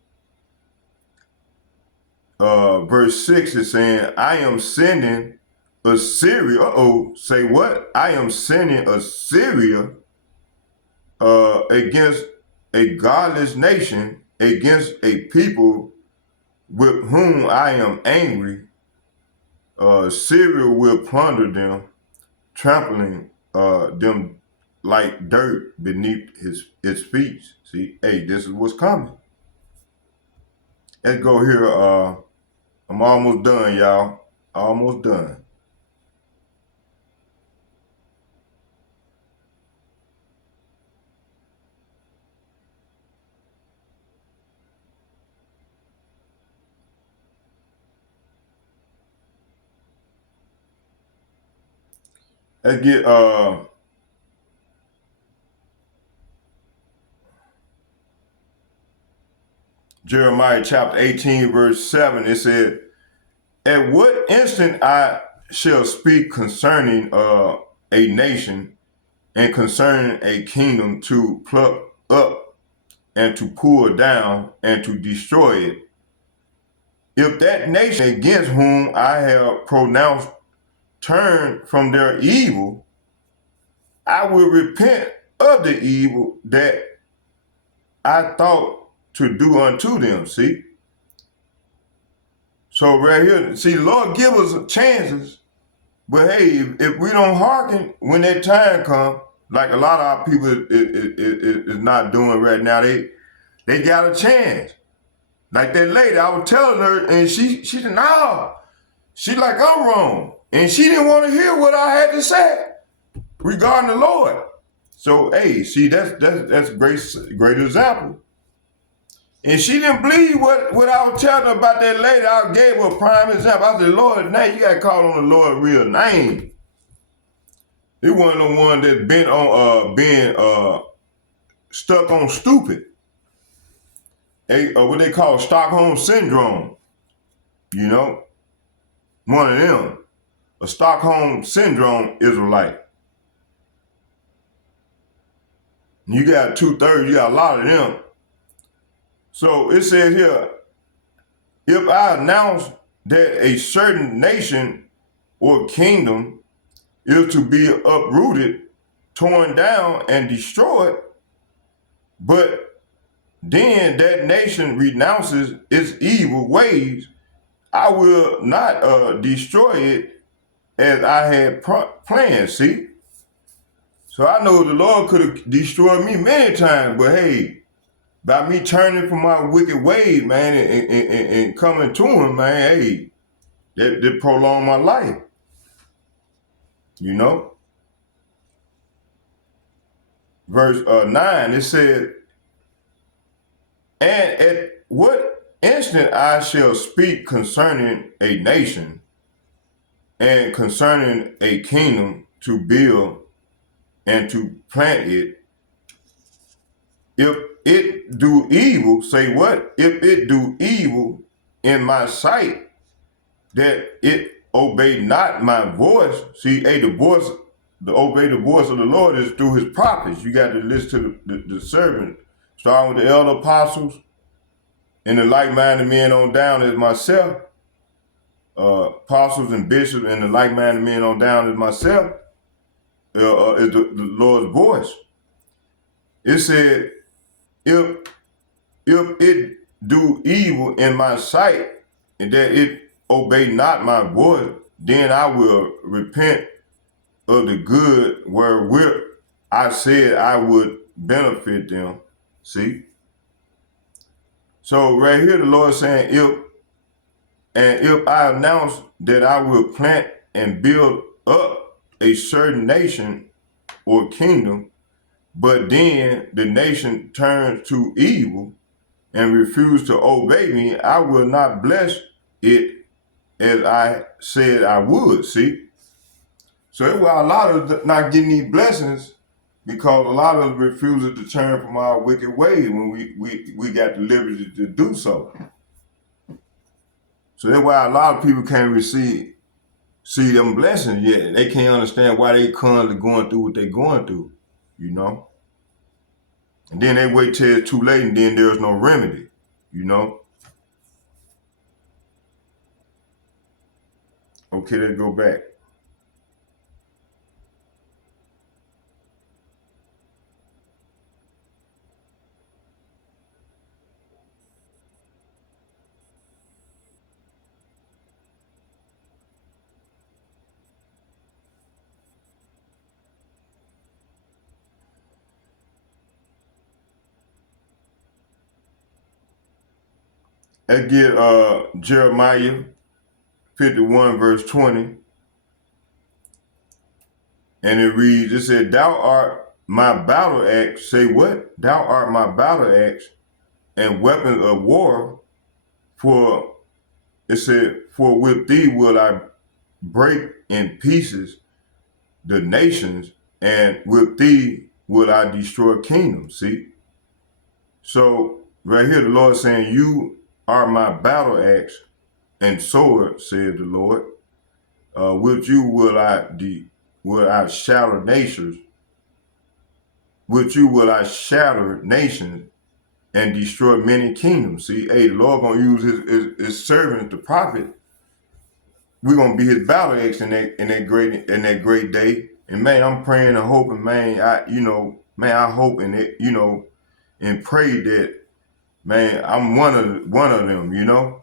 Verse 6 is saying, I am sending Assyria. Say what? I am sending Assyria against a godless nation, against a people with whom I am angry. Syria will plunder them, trampling them like dirt beneath its feet. See, hey, this is what's coming. Let's go here. I'm almost done, y'all. Almost done. Let's get Jeremiah chapter 18, verse 7. It said, at what instant I shall speak concerning a nation and concerning a kingdom to pluck up and to pull down and to destroy it. If that nation against whom I have pronounced turn from their evil, I will repent of the evil that I thought to do unto them. See? So right here, see, the Lord give us chances, but hey, if we don't hearken when that time comes, like a lot of our people is not doing right now, they got a chance. Like that lady, I was telling her, and she said, no, she like, I'm wrong. And she didn't want to hear what I had to say regarding the Lord. So, hey, see, that's great example. And she didn't believe what I was telling her about that lady. I gave her a prime example. I said, Lord, now you got to call on the Lord's real name. It wasn't the one that's been on being stuck on stupid. What they call Stockholm syndrome. You know, one of them, a Stockholm syndrome Israelite. You got 2/3, you got a lot of them. So it says here, if I announce that a certain nation or kingdom is to be uprooted, torn down, and destroyed, but then that nation renounces its evil ways, I will not destroy it as I had planned, see? So I know the Lord could have destroyed me many times, but hey, by me turning from my wicked ways, man, and coming to him, man, hey, that prolonged my life, you know? Verse 9, it said, and at what instant I shall speak concerning a nation and concerning a kingdom to build and to plant it, if it do evil, say what? If it do evil in my sight, that it obey not my voice. See, hey, the obey the voice of the Lord is through his prophets. You got to listen to the servant, starting with the elder apostles and the like-minded men on down as myself, apostles and bishops and the like-minded men on down as myself, is the Lord's voice. It said, if it do evil in my sight, and that it obey not my voice, then I will repent of the good wherewith I said I would benefit them. See? So right here the Lord is saying, And if I announce that I will plant and build up a certain nation or kingdom, but then the nation turns to evil and refuse to obey me, I will not bless it as I said I would. See? So that's why a lot of not getting these blessings because a lot of us refuse to turn from our wicked ways when we got the liberty to do so. So that's why a lot of people can't see them blessings yet. They can't understand why they currently going through what they're going through, you know? And then they wait till it's too late and then there's no remedy, you know? Okay, let's go back. Let's get Jeremiah 51 verse 20. And it reads, it said, thou art my battle axe. Say what? Thou art my battle axe and weapons of war. For it said, for with thee will I break in pieces the nations, and with thee will I destroy kingdoms. See? So right here the Lord saying, you are my battle axe and sword, said the Lord. With you will I shatter nations. With you will I shatter nations and destroy many kingdoms. See, hey, the Lord gonna use his servant, the prophet. We're gonna be his battle axe in that great day. And man, I'm praying and hoping, man, I hope and it, and pray that, man, I'm one of them, you know.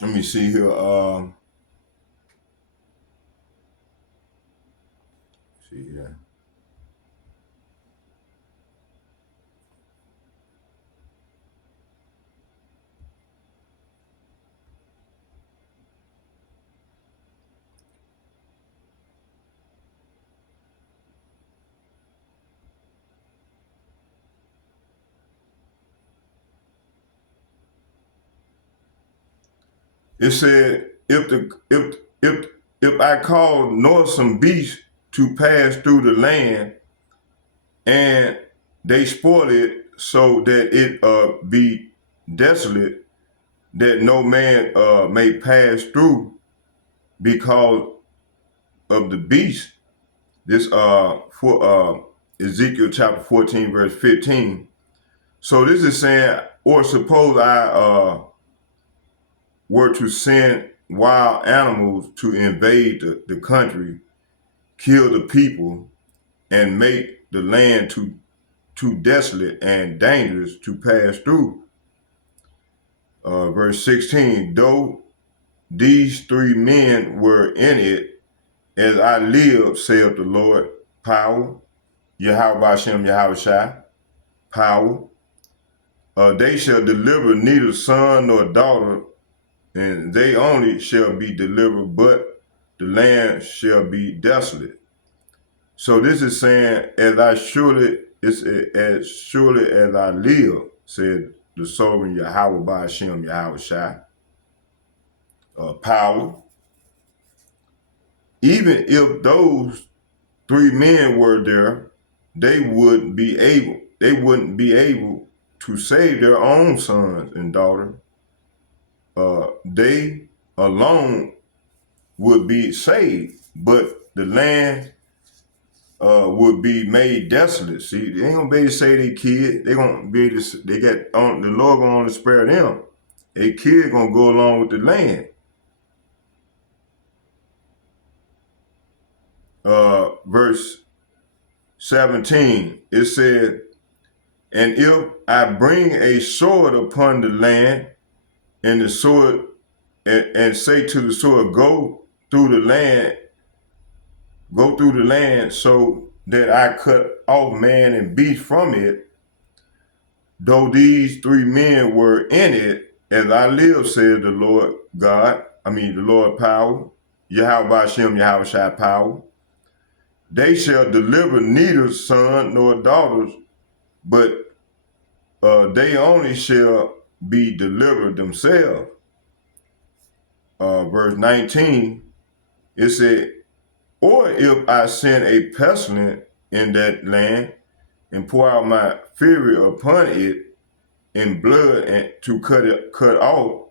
Let me see here. See here. It said, if I cause noisome beasts to pass through the land, and they spoil it so that it be desolate, that no man may pass through because of the beast. This for Ezekiel chapter 14 verse 15. So this is saying, or suppose I were to send wild animals to invade the country, kill the people, and make the land too desolate and dangerous to pass through. Verse 16, though these three men were in it, as I live, saith the Lord, power, Yahweh Hashem, Yahweh Shai, power. They shall deliver neither son nor daughter, and they only shall be delivered, but the land shall be desolate. So this is saying, as surely as I live, said the sovereign Yahweh Hashem, Yahweh Shai, power. Even if those three men were there, they wouldn't be able to save their own sons and daughters. They alone would be saved, but the land would be made desolate. See, they ain't gonna be able to save their kid. They gonna be able to. They got on the Lord gonna only spare them. A kid gonna go along with the land. Verse 17, it said, and if I bring a sword upon the land, and the sword, and say to the sword, go through the land, so that I cut off man and beast from it, Though these three men were in it, as I live, says the Lord God, the Lord power, Yahweh Hashem, Yahweh Shai power, they shall deliver neither son nor daughters, but they only shall be delivered themselves. Verse 19, it said, or if I send a pestilence in that land and pour out my fury upon it in blood and to cut off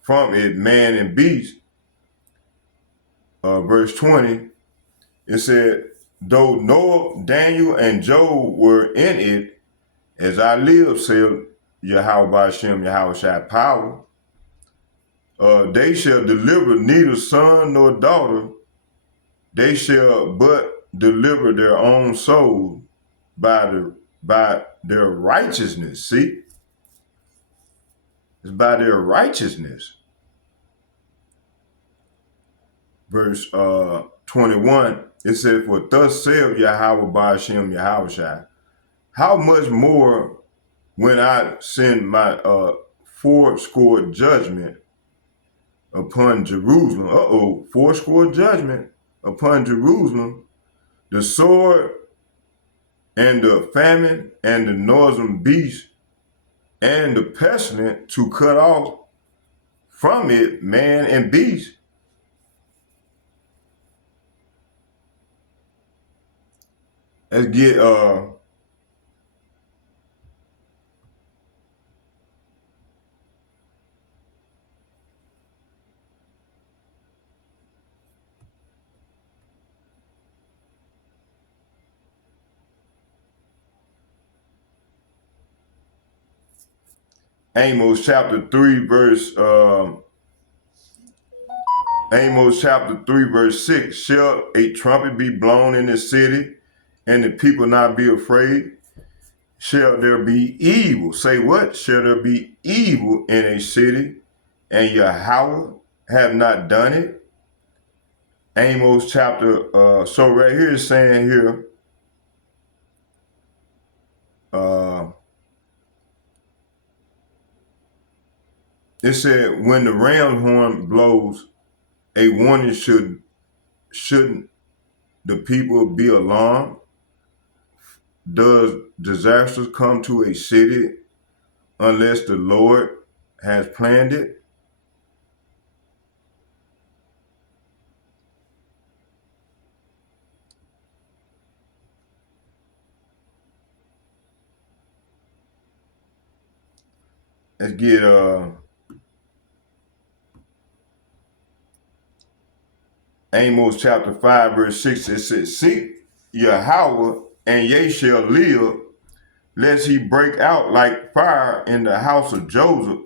from it man and beast. Verse 20, it said, though Noah, Daniel, and Job were in it, as I live, said Yahweh Hashem, Yahweh Shai power, they shall deliver neither son nor daughter, they shall but deliver their own soul by their righteousness. See? It's by their righteousness. Verse 21, it said, for thus saith Yahweh Ba'ashem Yahweh Shai, how much more when I send my fourscore judgment upon Jerusalem, fourscore judgment upon Jerusalem, the sword and the famine and the northern beast and the pestilence to cut off from it man and beast. Let's get Amos chapter 3 verse 6. Shall a trumpet be blown in the city and the people not be afraid? Shall there be evil? Say what? Shall there be evil in a city and Yahweh have not done it? Amos chapter, so right here is saying here, it said, when the ram horn blows, a warning shouldn't the people be alarmed? Does disasters come to a city unless the Lord has planned it? Let's get Amos chapter 5 verse 6. It says, seek Yahweh and ye shall live, lest he break out like fire in the house of Joseph,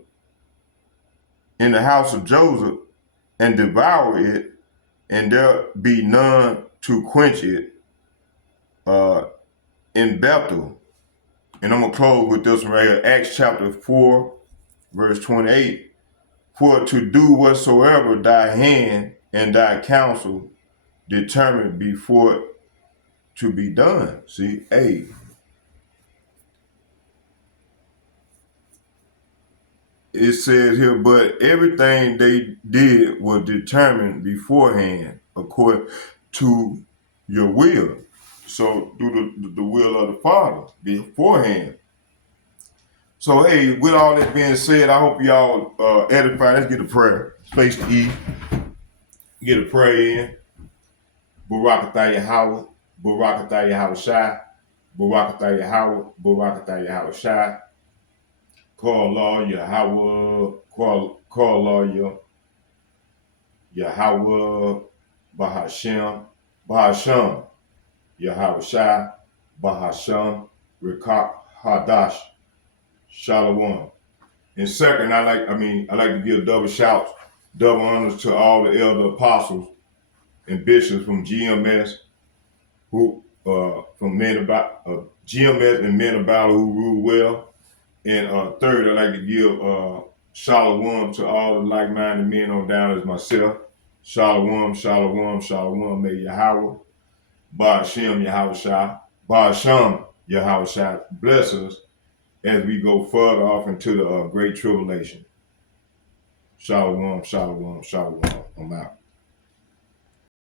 and devour it, and there be none to quench it in Bethel. And I'm going to close with this one right here. Acts chapter 4, verse 28. For to do whatsoever thy hand and thy counsel determined before to be done. See, hey. It says here, but everything they did was determined beforehand according to your will. So through the will of the Father beforehand. So hey, with all that being said, I hope y'all edify. Let's get a prayer. Space to eat. Get a prayer in. Barakatah Yahweh. Barakatah Yahweh Shai. Barakatah Yahweh. Barakatah Yahweh Shai. Call law Yahweh. Call law Yahweh. Bahashem. Bahasham. Yahweh Shai. Bahasham. Rekak Hadash. Shalom. And second, I like to give double shouts, double honors to all the elder apostles and bishops from GMS, from men about GMS and men about who rule well. And third, I like to give shalom to all the like-minded men on down as myself. Shalom, shalom, shalom. May Yahweh, Ba'ashem Yahweh Shai, Ba'ashem Yahweh Shai bless us as we go further off into the great tribulation. Shalom, shalom, shalom. I'm out.